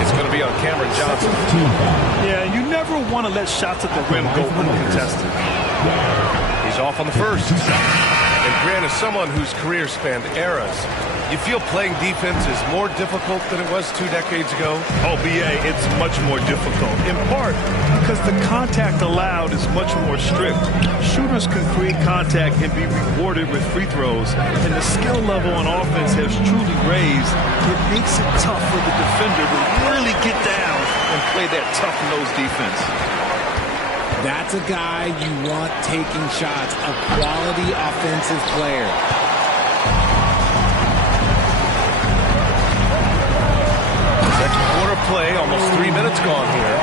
It's going to be on Cameron Johnson. Yeah, you never want to let shots at the rim go uncontested. He's off on the first. And Grant, as someone whose career spanned eras, you feel playing defense is more difficult than it was 2 decades ago? Oh, BA, it's much more difficult. In part because the contact allowed is much more strict. Shooters can create contact and be rewarded with free throws. And the skill level on offense has truly raised. It makes it tough for the defender to really get down and play that tough-nosed defense. That's a guy you want taking shots, a quality offensive player. Second quarter play, almost 3 minutes gone here.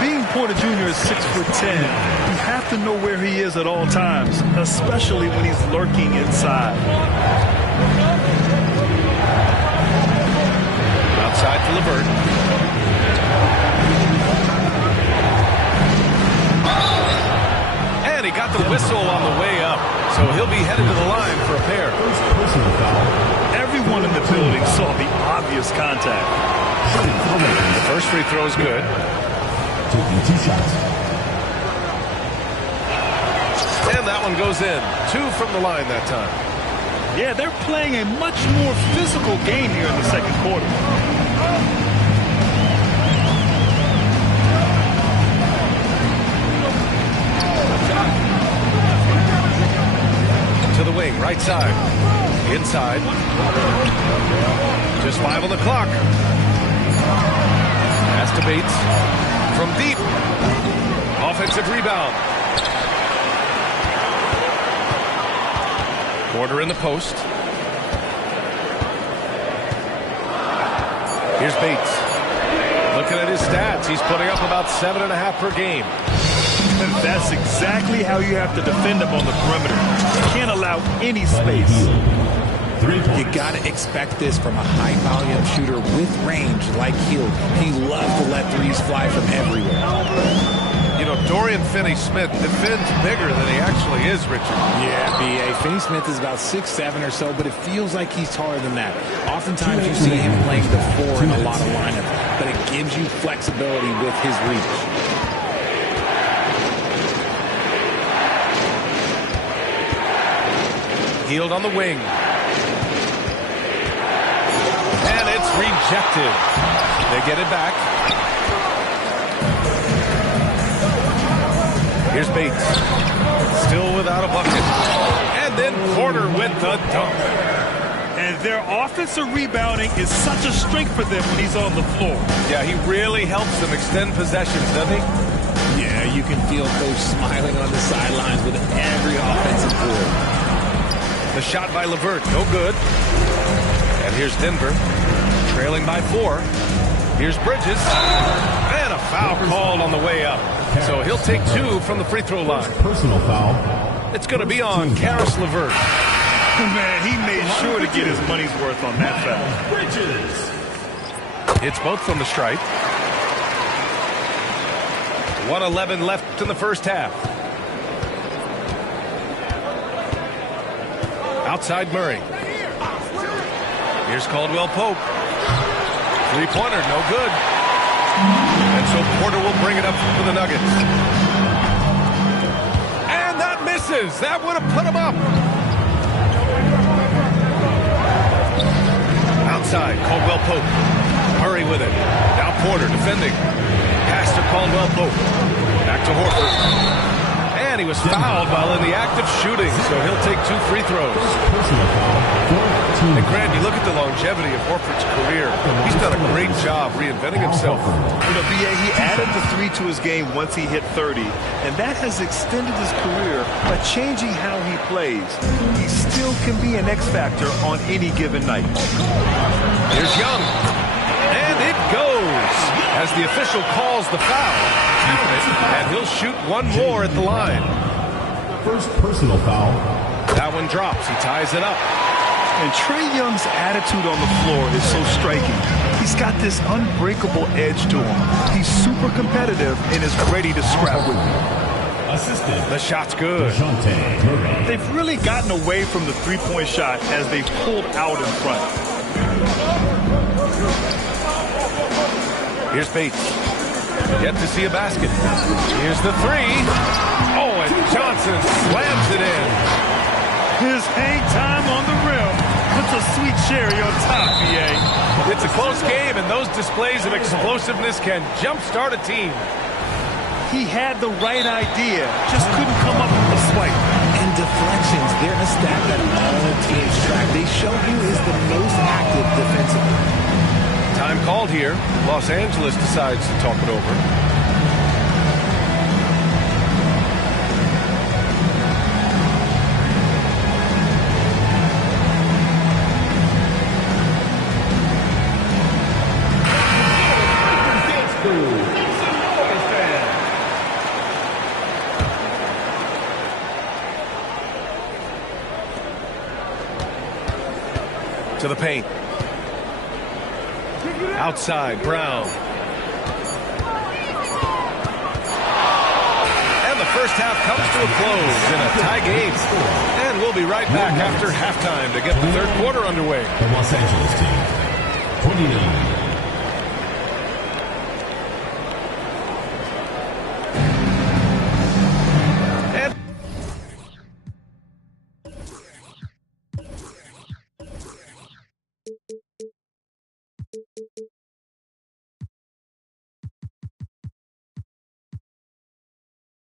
Being Porter Jr. is 6'10", you have to know where he is at all times, especially when he's lurking inside. to LeVert. And he got the whistle on the way up. So he'll be headed to the line for a pair. Everyone in the building saw the obvious contact. The first free throw is good. Taking 2 shots. And that one goes in. 2 from the line that time. Yeah, they're playing a much more physical game here in the second quarter. To the wing, right side. Inside. Just 5 on the clock. Pass to Bates. From deep. Offensive rebound. Porter in the post. Here's Bates. Looking at his stats, he's putting up about 7.5 per game. That's exactly how you have to defend him on the perimeter. You can't allow any space. You got to expect this from a high-volume shooter with range like Hield. He loves to let threes fly from everywhere. You know, Dorian Finney-Smith defends bigger than he actually is, Richard. Yeah, B.A. Finney-Smith is about 6'7" or so, but it feels like he's taller than that. Oftentimes you see him playing the 4 in a lot of lineups, but it gives you flexibility with his reach. Hield on the wing. And it's rejected. They get it back. Here's Bates. Still without a bucket. And then Porter with the dunk. And their offensive rebounding is such a strength for them when he's on the floor. Yeah, he really helps them extend possessions, doesn't he? Yeah, you can feel Coach smiling on the sidelines with every offensive board. The shot by LeVert, no good. And here's Denver, trailing by 4. Here's Bridges. And a foul called on the way up. So he'll take 2 from the free throw line. Personal foul. It's going to be on Karis LeVert. Man, he made sure to get his money's worth on that foul. Bridges. It's both from the stripe. 1:11 left in the first half. Outside Murray. Here's Caldwell Pope. Three-pointer, no good. And so Porter will bring it up for the Nuggets. And that misses. That would have put him up. Outside, Caldwell Pope. Murray with it. Now Porter defending. Pass to Caldwell Pope. Back to Horford. And he was fouled while in the act of shooting, so he'll take 2 free throws. And Grant, you look at the longevity of Horford's career. He's done a great job reinventing himself. You know, B.A., he added the 3 to his game once he hit 30, and that has extended his career by changing how he plays. He still can be an X factor on any given night. Here's Young. And it goes as the official calls the foul. And he'll shoot 1 more at the line. First personal foul. That one drops. He ties it up. And Trae Young's attitude on the floor is so striking. He's got this unbreakable edge to him. He's super competitive and is ready to scrap with you. Assistant. The shot's good. They've really gotten away from the three-point shot as they've pulled out in front. Here's Bates. Yet to see a basket. Here's the 3. Oh, and Johnson slams it in. His hang time on the rim puts a sweet cherry on top, B.A. It's a close game, and those displays of explosiveness can jumpstart a team. He had the right idea, just couldn't come up with a swipe. And deflections, they're a stat that all teams track. They show you is the most active defensively. Time called here. Los Angeles decides to talk it over. To the paint. Outside, Brown. And the first half comes to a close in a tie game. And we'll be right back after halftime to get the third quarter underway. The Los Angeles team, 29.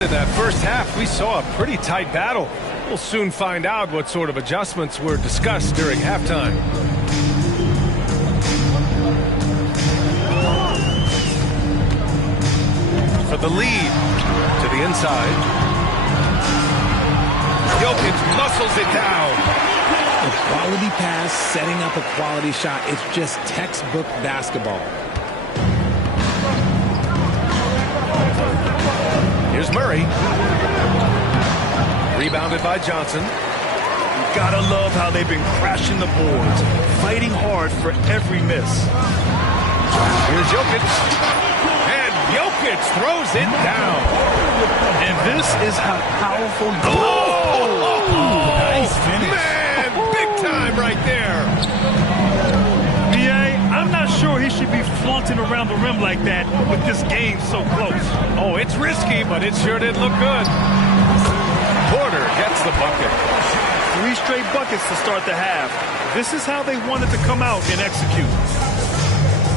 In that first half, we saw a pretty tight battle. We'll soon find out what sort of adjustments were discussed during halftime. For the lead, to the inside. Jokic muscles it down. A quality pass, setting up a quality shot. It's just textbook basketball. Here's Murray. Rebounded by Johnson. Gotta love how they've been crashing the boards, fighting hard for every miss. Here's Jokic. And Jokic throws it down. And this is how powerful... Nice finish. Man, big time right there. I'm not sure he should be flaunting around the rim like that with this game so close. Oh, it's risky, but it sure did look good. Porter gets the bucket. 3 straight buckets to start the half. This is how they wanted to come out and execute.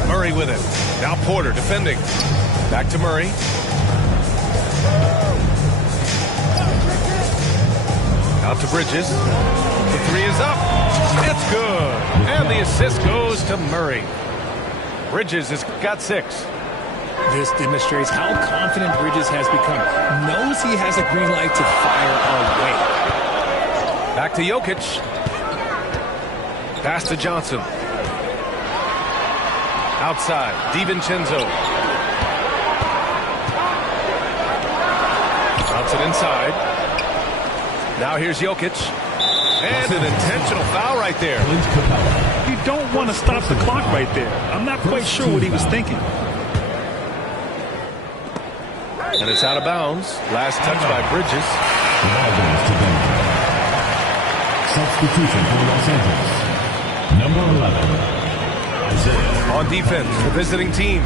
Murray with it. Now Porter defending. Back to Murray. Out to Bridges. The 3 is up. It's good. And the assist goes to Murray. Bridges has got 6. This demonstrates how confident Bridges has become. Knows he has a green light to fire away. Back to Jokic. Pass to Johnson. Outside, DiVincenzo. Johnson inside. Now here's Jokic. And an intentional foul right there. You don't want to stop the clock right there. I'm not quite sure what he was thinking. And it's out of bounds. Last touch by Bridges. Substitution for Los Angeles. Number 11, Isaiah. On defense, the visiting team.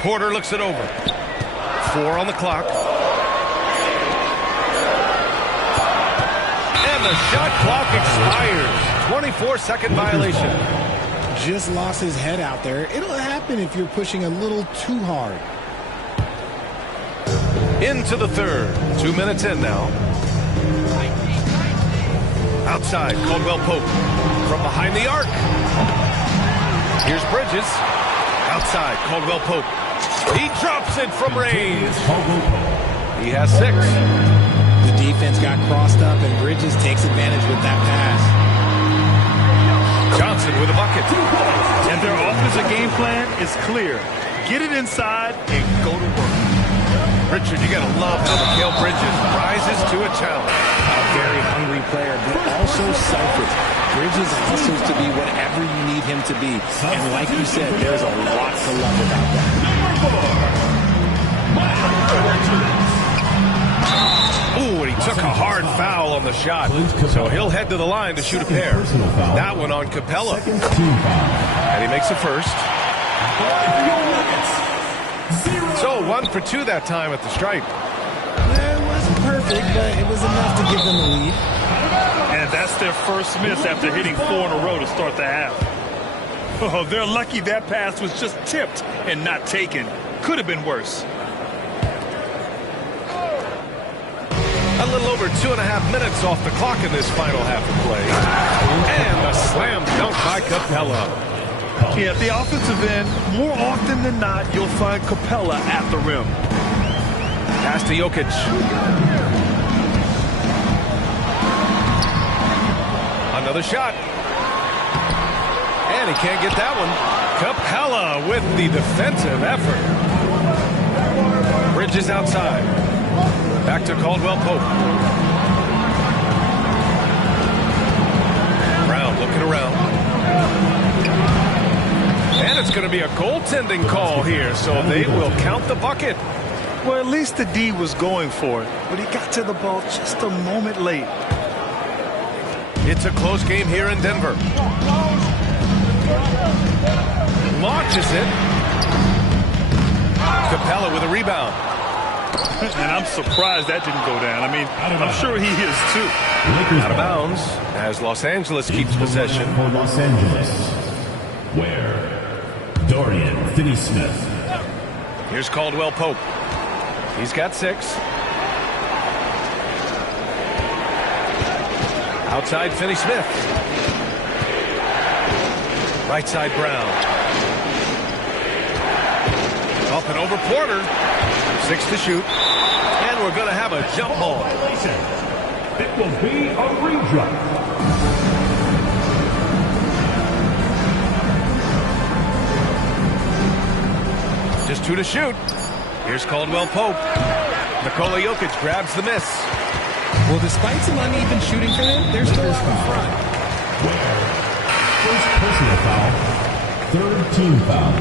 Porter looks it over. 4 on the clock. And the shot clock expires. 24-second violation. Just lost his head out there. It'll happen if you're pushing a little too hard. Into the third. 2 minutes in now. Outside, Caldwell Pope. From behind the arc. Here's Bridges. Outside, Caldwell Pope. He drops it from range. He has 6. The defense got crossed up, and Bridges takes advantage with that pass. Johnson with a bucket. And their offensive game plan is clear. Get it inside and go to work. Richard, you gotta love how Mikal Bridges rises to a challenge. A very hungry player, but also selfish. Bridges hustles to be whatever you need him to be. And like you said, there's a lot to love about that. Ooh, and he took a hard foul on the shot. So he'll head to the line to shoot a pair. That one on Capella. And he makes a first. So 1 for 2 that time at the stripe. It wasn't perfect, but it was enough to give them the lead. And that's their first miss after hitting 4 in a row to start the half. Oh, they're lucky that pass was just tipped and not taken. Could have been worse. A little over 2.5 minutes off the clock in this final half of play. And a slam dunk by Capella. Yeah, at the offensive end, more often than not, you'll find Capella at the rim. Pass to Jokic. Another shot. And he can't get that one. Capella with the defensive effort. Bridges outside. Back to Caldwell Pope. Brown. Looking around. And it's going to be a goaltending call here, so they will count the bucket. Well, at least the D was going for it, but he got to the ball just a moment late. It's a close game here in Denver. Launches it. Capella with a rebound. And I'm surprised that didn't go down. I mean, I'm sure he is too. Out of bounds as Los Angeles keeps possession. For Los Angeles, where Dorian Finney-Smith. Here's Caldwell Pope. He's got 6. Outside Finney-Smith. Right side Brown. Up and over Porter. 6 to shoot. And we're going to have a jump ball. It will be a re-jump. Just 2 to shoot. Here's Caldwell Pope. Nikola Jokic grabs the miss. Well, despite some uneven shooting for them, they're still out in front. First personal foul. Third team foul.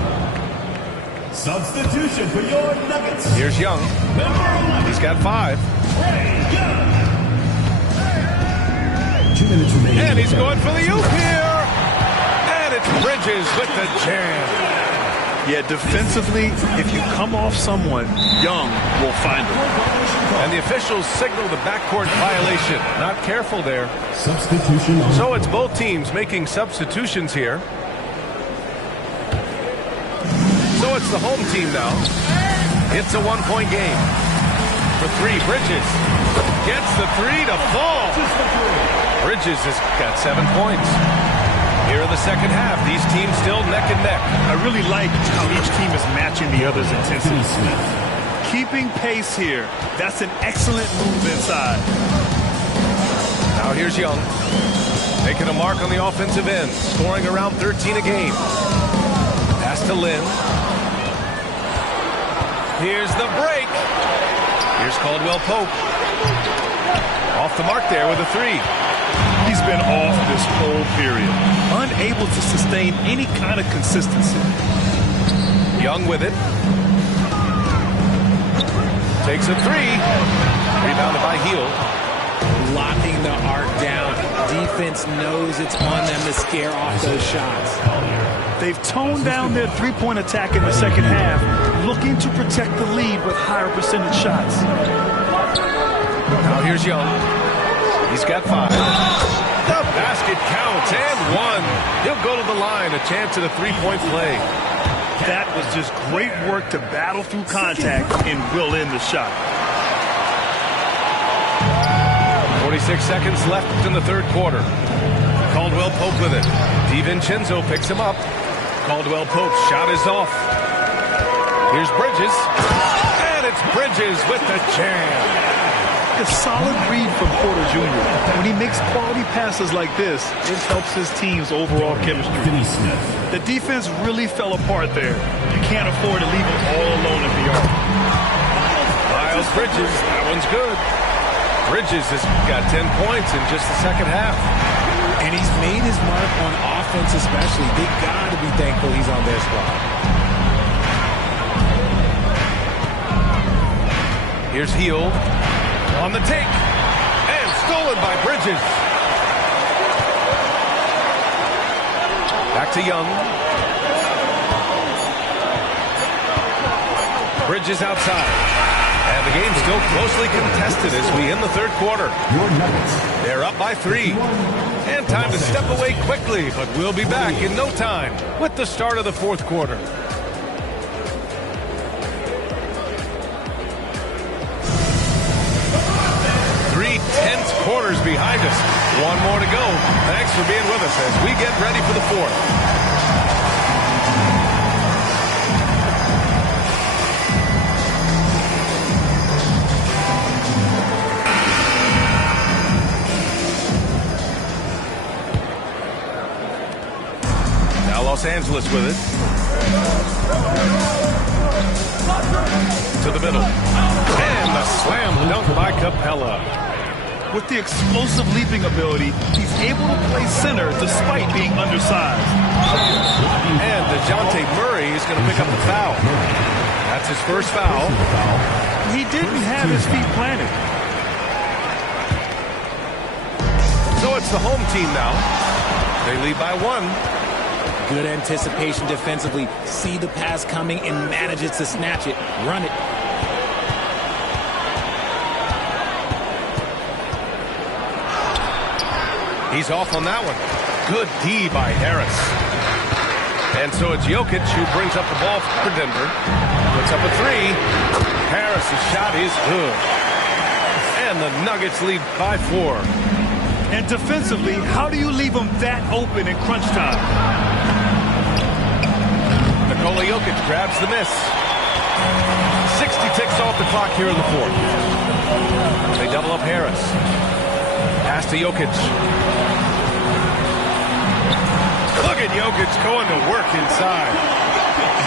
Substitution for your Nuggets. Here's Young. He's got 5. 2 minutes remaining. And he's going for the oop here. And it's Bridges with the jam. Yeah, defensively, if you come off someone, Young will find him. And the officials signal the backcourt violation. Not careful there. Substitution. So it's both teams making substitutions here. So it's the home team now. It's a 1-point game. For 3, Bridges gets the 3 to fall. Bridges has got 7 points. Here in the second half, these teams still neck and neck. I really like how each team is matching the other's intensity. Keeping pace here. That's an excellent move inside. Now here's Young. Making a mark on the offensive end. Scoring around 13 a game. Pass to Lynn. Here's the break. Here's Caldwell Pope. Off the mark there with a 3. He's been off this whole period. Unable to sustain any kind of consistency. Young with it. Takes a 3. Rebounded by Hield. Locking the arc down. Defense knows it's on them to scare off those shots. They've toned down their three-point attack in the second half, looking to protect the lead with higher percentage shots. Now here's Young. He's got 5. The basket counts and 1. He'll go to the line. A chance at a 3-point play. That was just great work to battle through contact and will in the shot. 46 seconds left in the third quarter. Caldwell Pope with it. DiVincenzo picks him up. Caldwell Pope's shot is off. Here's Bridges. And it's Bridges with the jam. A solid read from Porter Jr. When he makes quality passes like this, it helps his team's overall chemistry. The defense really fell apart there. You can't afford to leave him all alone in the arc. Miles Bridges, that one's good. Bridges has got 10 points in just the second half. And he's made his mark on offense especially. They got to be thankful he's on their squad. Here's Hield on the take. And stolen by Bridges. Back to Young. Bridges outside. And the game's still closely contested as we end the third quarter. They're up by 3. And time to step away quickly, but we'll be back in no time with the start of the fourth quarter. Three tense quarters behind us. One more to go. Thanks for being with us as we get ready for the fourth. Los Angeles with it. To the middle. And the slam dunk by Capella. With the explosive leaping ability, he's able to play center despite being undersized. And DeJounte Murray is going to pick up the foul. That's his first foul. He didn't have his feet planted. So it's the home team now. They lead by 1. Good anticipation defensively. See the pass coming and manages to snatch it. Run it. He's off on that one. Good D by Harris. And so it's Jokic who brings up the ball for Denver. Puts up a 3. Harris's shot is good. And the Nuggets lead by 4. And defensively, how do you leave them that open in crunch time? Nikola Jokic grabs the miss. 60 ticks off the clock here in the 4th. They double up Harris. Pass to Jokic. Look at Jokic going to work inside.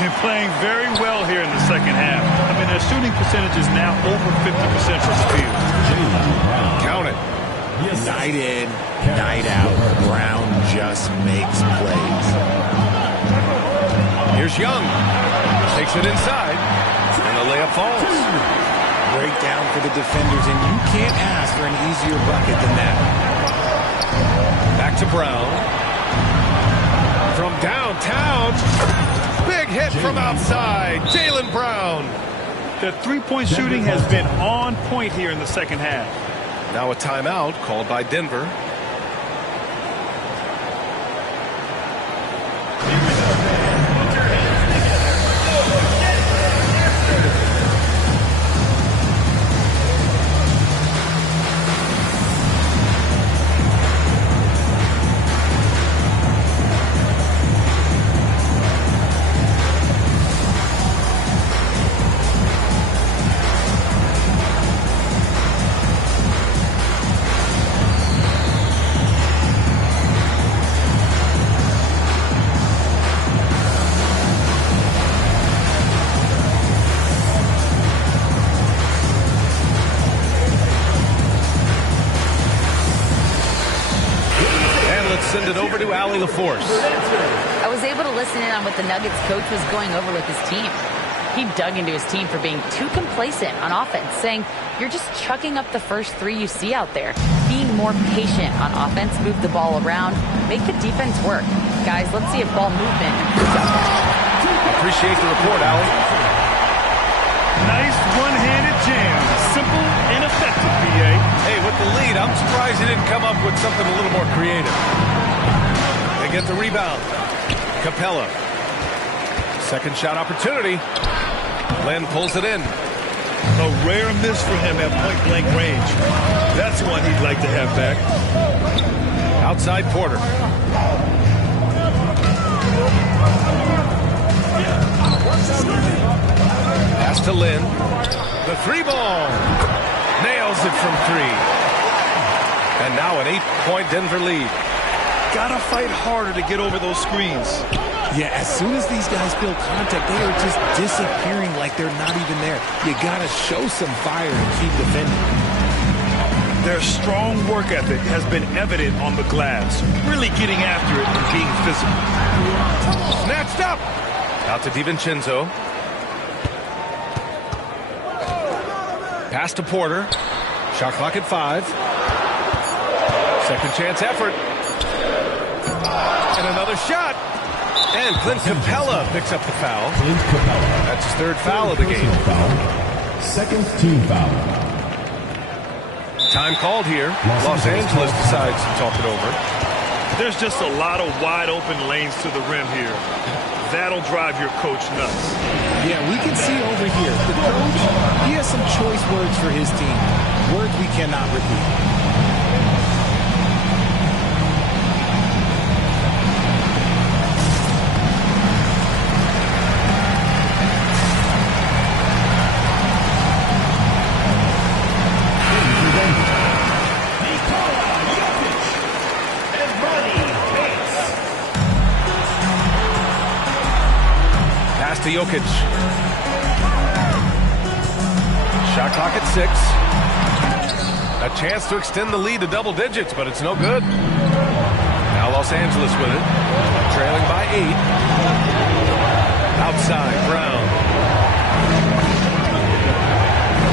And playing very well here in the second half. I mean, their shooting percentage is now over 50% from the field. Count it. Night in, night out. Brown just makes plays. Here's Young. Takes it inside. And the layup falls. Breakdown for the defenders, and you can't ask for an easier bucket than that. Back to Brown. From downtown. Big hit from outside. Jaylen Brown. The three-point shooting has been on point here in the second half. Now a timeout called by Denver. I was able to listen in on what the Nuggets coach was going over with his team. He dug into his team for being too complacent on offense, saying, you're just chucking up the first 3 you see out there. Being more patient on offense, move the ball around, make the defense work. Guys, let's see if ball movement improves out there. Appreciate the report, Allie. Nice one-handed jam. Simple and effective, BA. Hey, with the lead, I'm surprised he didn't come up with something a little more creative. They get the rebound. Capella. Second shot opportunity. Len pulls it in. A rare miss for him at point-blank range. That's one he'd like to have back. Outside Porter. Pass to Lynn. The 3-ball. Nails it from 3. And now an 8-point Denver lead. Gotta fight harder to get over those screens. Yeah, as soon as these guys feel contact, they are just disappearing like they're not even there. You gotta show some fire and keep defending. Their strong work ethic has been evident on the glass, really getting after it and being physical. Snatched up. Out to DiVincenzo. Pass to Porter. Shot clock at 5. Second chance effort. And another shot. And Clint Capella picks up the foul. That's his 3rd foul of the game. Second team foul. Time called here. Los Angeles decides to talk it over. There's just a lot of wide open lanes to the rim here. That'll drive your coach nuts. Yeah, we can see over here. The coach, he has some choice words for his team. Words we cannot repeat. To Jokic. Shot clock at 6. A chance to extend the lead to double digits, but it's no good. Now Los Angeles with it, trailing by 8. Outside, Brown.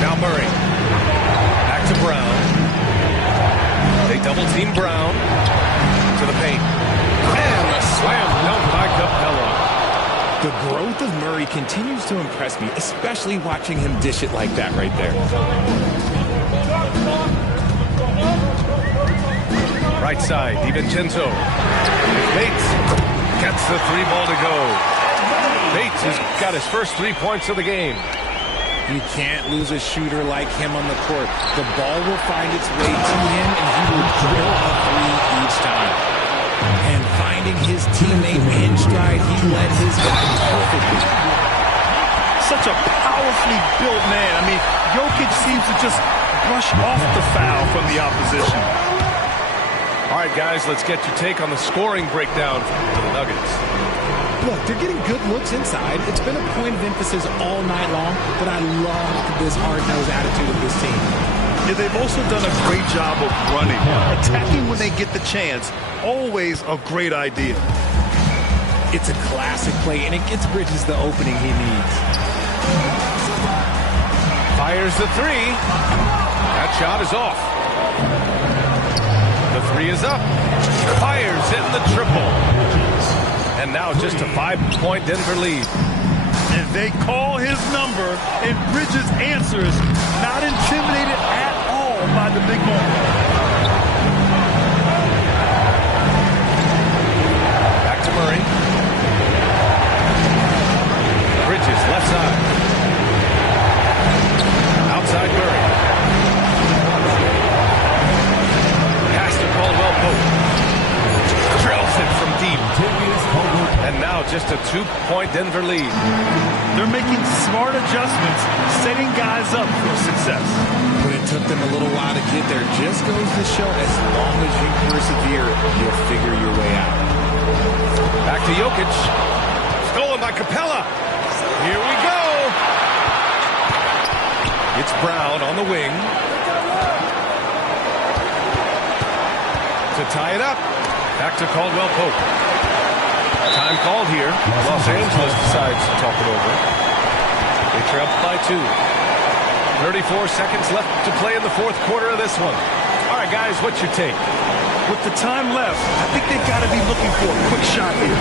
Now Murray. Back to Brown. They double-team Brown to the paint. And a slam dunk by Capella. The growth of Murray continues to impress me, especially watching him dish it like that right there. Right side, DiVincenzo. Bates gets the 3 ball to go. Bates has got his first 3 points of the game. You can't lose a shooter like him on the court. The ball will find its way to him, and he will drill a 3 each time. And finding his teammate in stride, he led his guy perfectly. Such a powerfully built man. I mean, Jokic seems to just brush off the foul from the opposition. All right, guys, let's get your take on the scoring breakdown for the Nuggets. Look, they're getting good looks inside. It's been a point of emphasis all night long, but I love this hard-nosed attitude of this team. Yeah, they've also done a great job of running. Attacking when they get the chance, always a great idea. It's a classic play, and it gets Bridges the opening he needs. Fires the 3. That shot is off. The 3 is up. Fires in the triple. And now just a 5-point Denver lead. And they call his number, and Bridges answers, not intimidated at all by the big moment. Back to Murray. Bridges, left side. Outside Murray. Pass to Caldwell-Pope. Drills it from deep. And now just a 2-point Denver lead. They're making smart adjustments, setting guys up for success. But it took them a little while to get there. Just goes to show, as long as you persevere, you'll figure your way out. Back to Jokic. Stolen by Capella. Here we go. It's Brown on the wing. To tie it up. Back to Caldwell-Pope. Time called here. Los Angeles decides to talk it over. They trail by 2. 34 seconds left to play in the 4th quarter of this one. All right, guys, what's your take? With the time left, I think they've got to be looking for a quick shot here.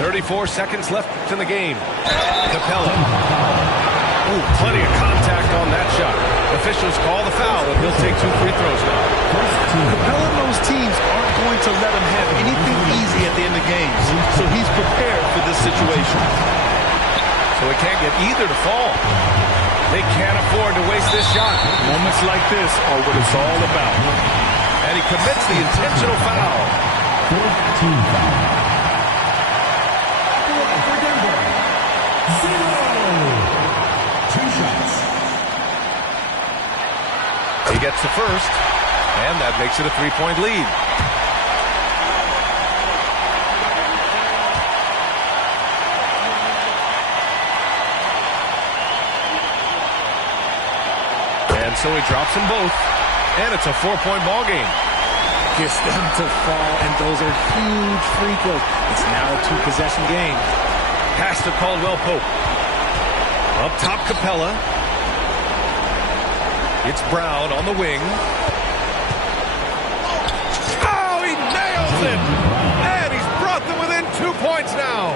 34 seconds left in the game. Capella. Ooh, plenty of contact on that shot. Officials call the foul, and he'll take 2 free throws now. Capella and those teams aren't going to let him have anything easy at the end of games, so he's prepared for this situation. So he can't get either to fall. They can't afford to waste this shot. Moments like this are what it's all about. And he commits the intentional foul. 14 foul. He gets the first, and that makes it a 3-point lead. And so he drops them both, and it's a 4-point ball game. Gets them to fall, and those are huge free throws. It's now a 2-possession game. Pass to Caldwell-Pope. Up top, Capella. It's Brown on the wing. Oh, he nails it! And he's brought them within 2 points now.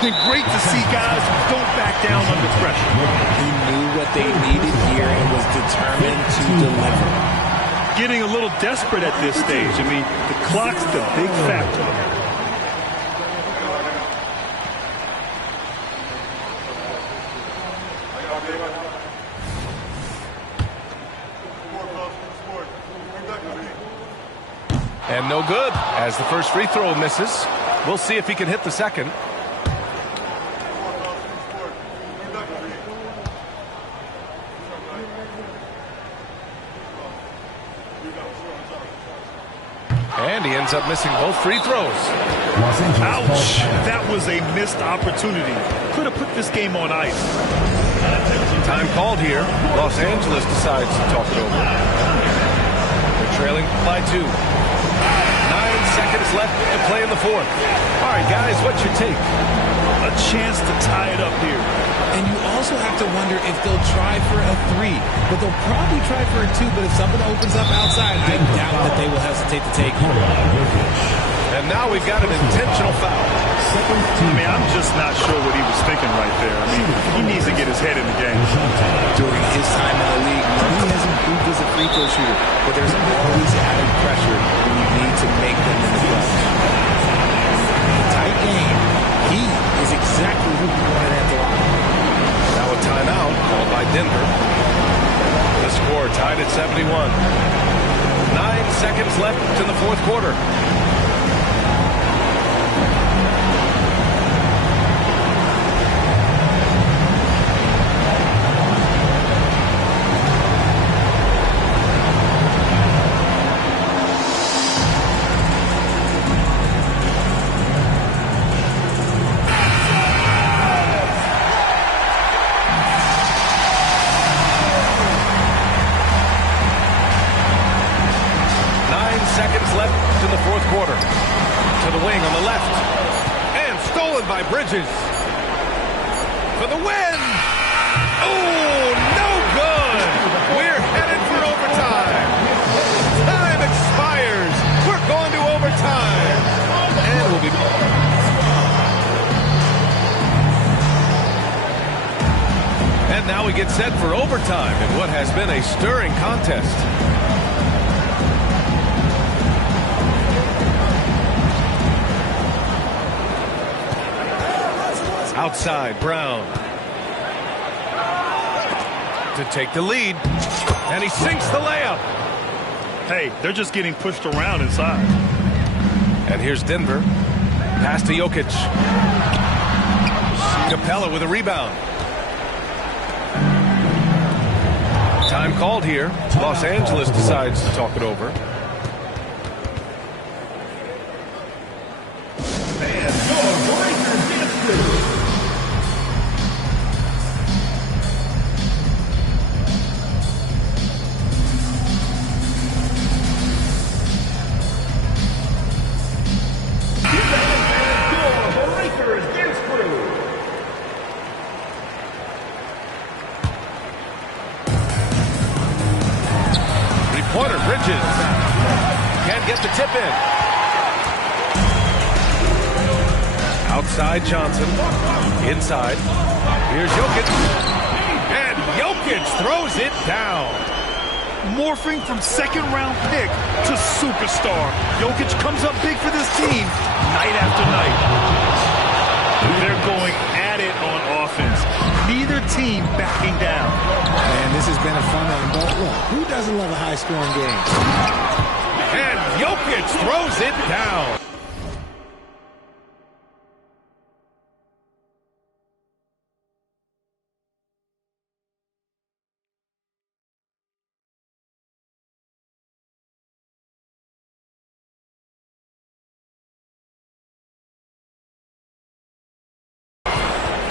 Great to see guys who don't back down under pressure. He knew what they needed here and was determined to deliver. Getting a little desperate at this stage. I mean, the clock's the big factor. And no good as the first free throw misses. We'll see if he can hit the second. And he ends up missing both free throws. Ouch! That was a missed opportunity. Could have put this game on ice. Time called here. Los Angeles decides to talk it over. They're trailing by 2. 9 seconds left to play in the fourth. All right, guys, what's your take? A chance to tie it up here. And you also have to wonder if they'll try for a 3. But they'll probably try for a 2. But if something opens up outside, I doubt that they will hesitate to take it. And now we've got an intentional foul. I mean, I'm just not sure what he was thinking right there. I mean, he needs to get his head in the game. During his time in the league, Murray has improved as a free throw shooter, but there's always added pressure when you need to make them in the clutch. Tight game. He is exactly who you wanted at the line. Now a timeout called by Denver. The score tied at 71. 9 seconds left in the fourth quarter. By Bridges for the win. Oh, no good. We're headed for overtime. Time expires. We're going to overtime. And we'll be... And now we get set for overtime in what has been a stirring contest. Outside, Brown to take the lead, and he sinks the layup. Hey, they're just getting pushed around inside. And here's Denver. Pass to Jokic. Capella with a rebound. Time called here. Los Angeles decides to talk it over. Johnson inside. Here's Jokic. And Jokic throws it down. Morphing from second-round pick to superstar. Jokic comes up big for this team night after night. They're going at it on offense. Neither team backing down. Man, this has been a fun one. But look, who doesn't love a high-scoring game? And Jokic throws it down.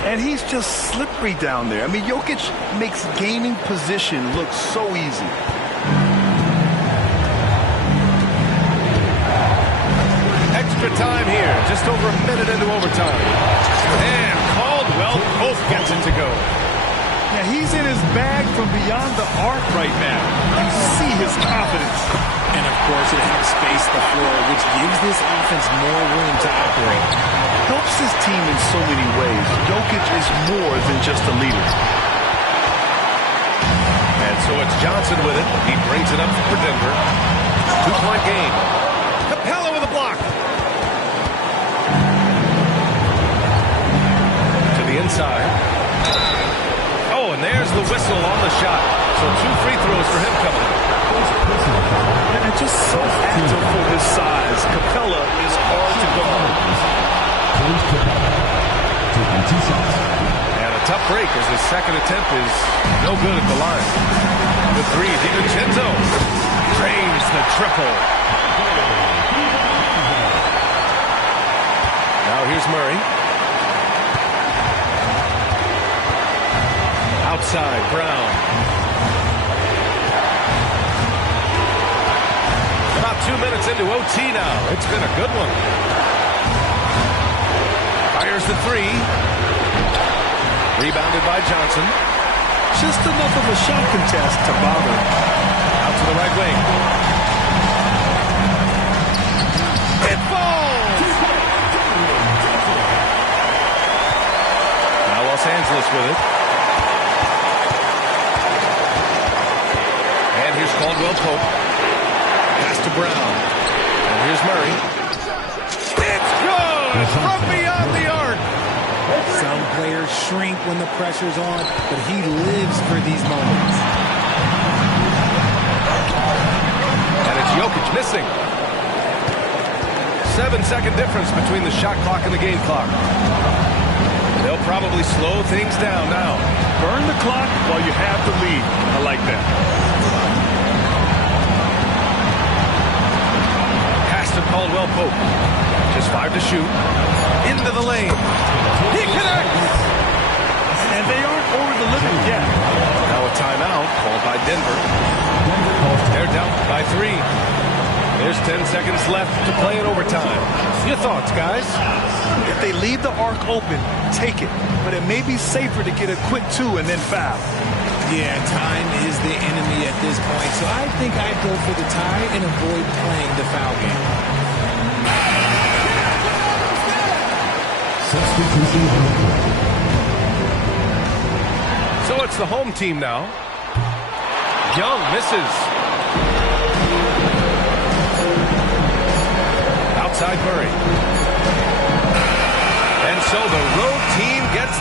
And he's just slippery down there. I mean, Jokic makes gaining position look so easy. Extra time here, just over a minute into overtime. And Caldwell both gets it to go. Yeah, he's in his bag from beyond the arc right now. You see his confidence. And, of course, it helps space the floor, which gives this offense more room to operate. Helps his team in so many ways. Jokic is more than just a leader. And so it's Johnson with it. He brings it up for Denver. 2-point game. Capella with a block. To the inside. Oh, and there's the whistle on the shot. So 2 free throws for him coming up. And just so active for his size. Capella is hard to guard. And a tough break as his second attempt is no good at the line. The 3, DiVincenzo drains the triple. Now here's Murray. Outside, Brown. About 2 minutes into OT now. It's been a good one. Fires the 3. Rebounded by Johnson. Just enough of a shot contest to bother. Out to the right wing. It falls! Now Los Angeles with it. And here's Caldwell Pope. Pass to Brown. And here's Murray. It's good! From beyond the arc! Some players shrink when the pressure's on, but he lives for these moments. And it's Jokic missing. 7-second difference between the shot clock and the game clock. They'll probably slow things down now. Burn the clock while you have the lead. I like that. Pass to Caldwell Pope. Just 5 to shoot. Into the lane. He connects! And they aren't over the limit yet. Now a timeout called by Denver. They're down by 3. There's 10 seconds left to play in overtime. Your thoughts, guys? If they leave the arc open, take it. But it may be safer to get a quick 2 and then foul. Yeah, time is the enemy at this point, so I think I'd go for the tie and avoid playing the foul game. So it's the home team now. Young misses. Outside Murray. And so the road team gets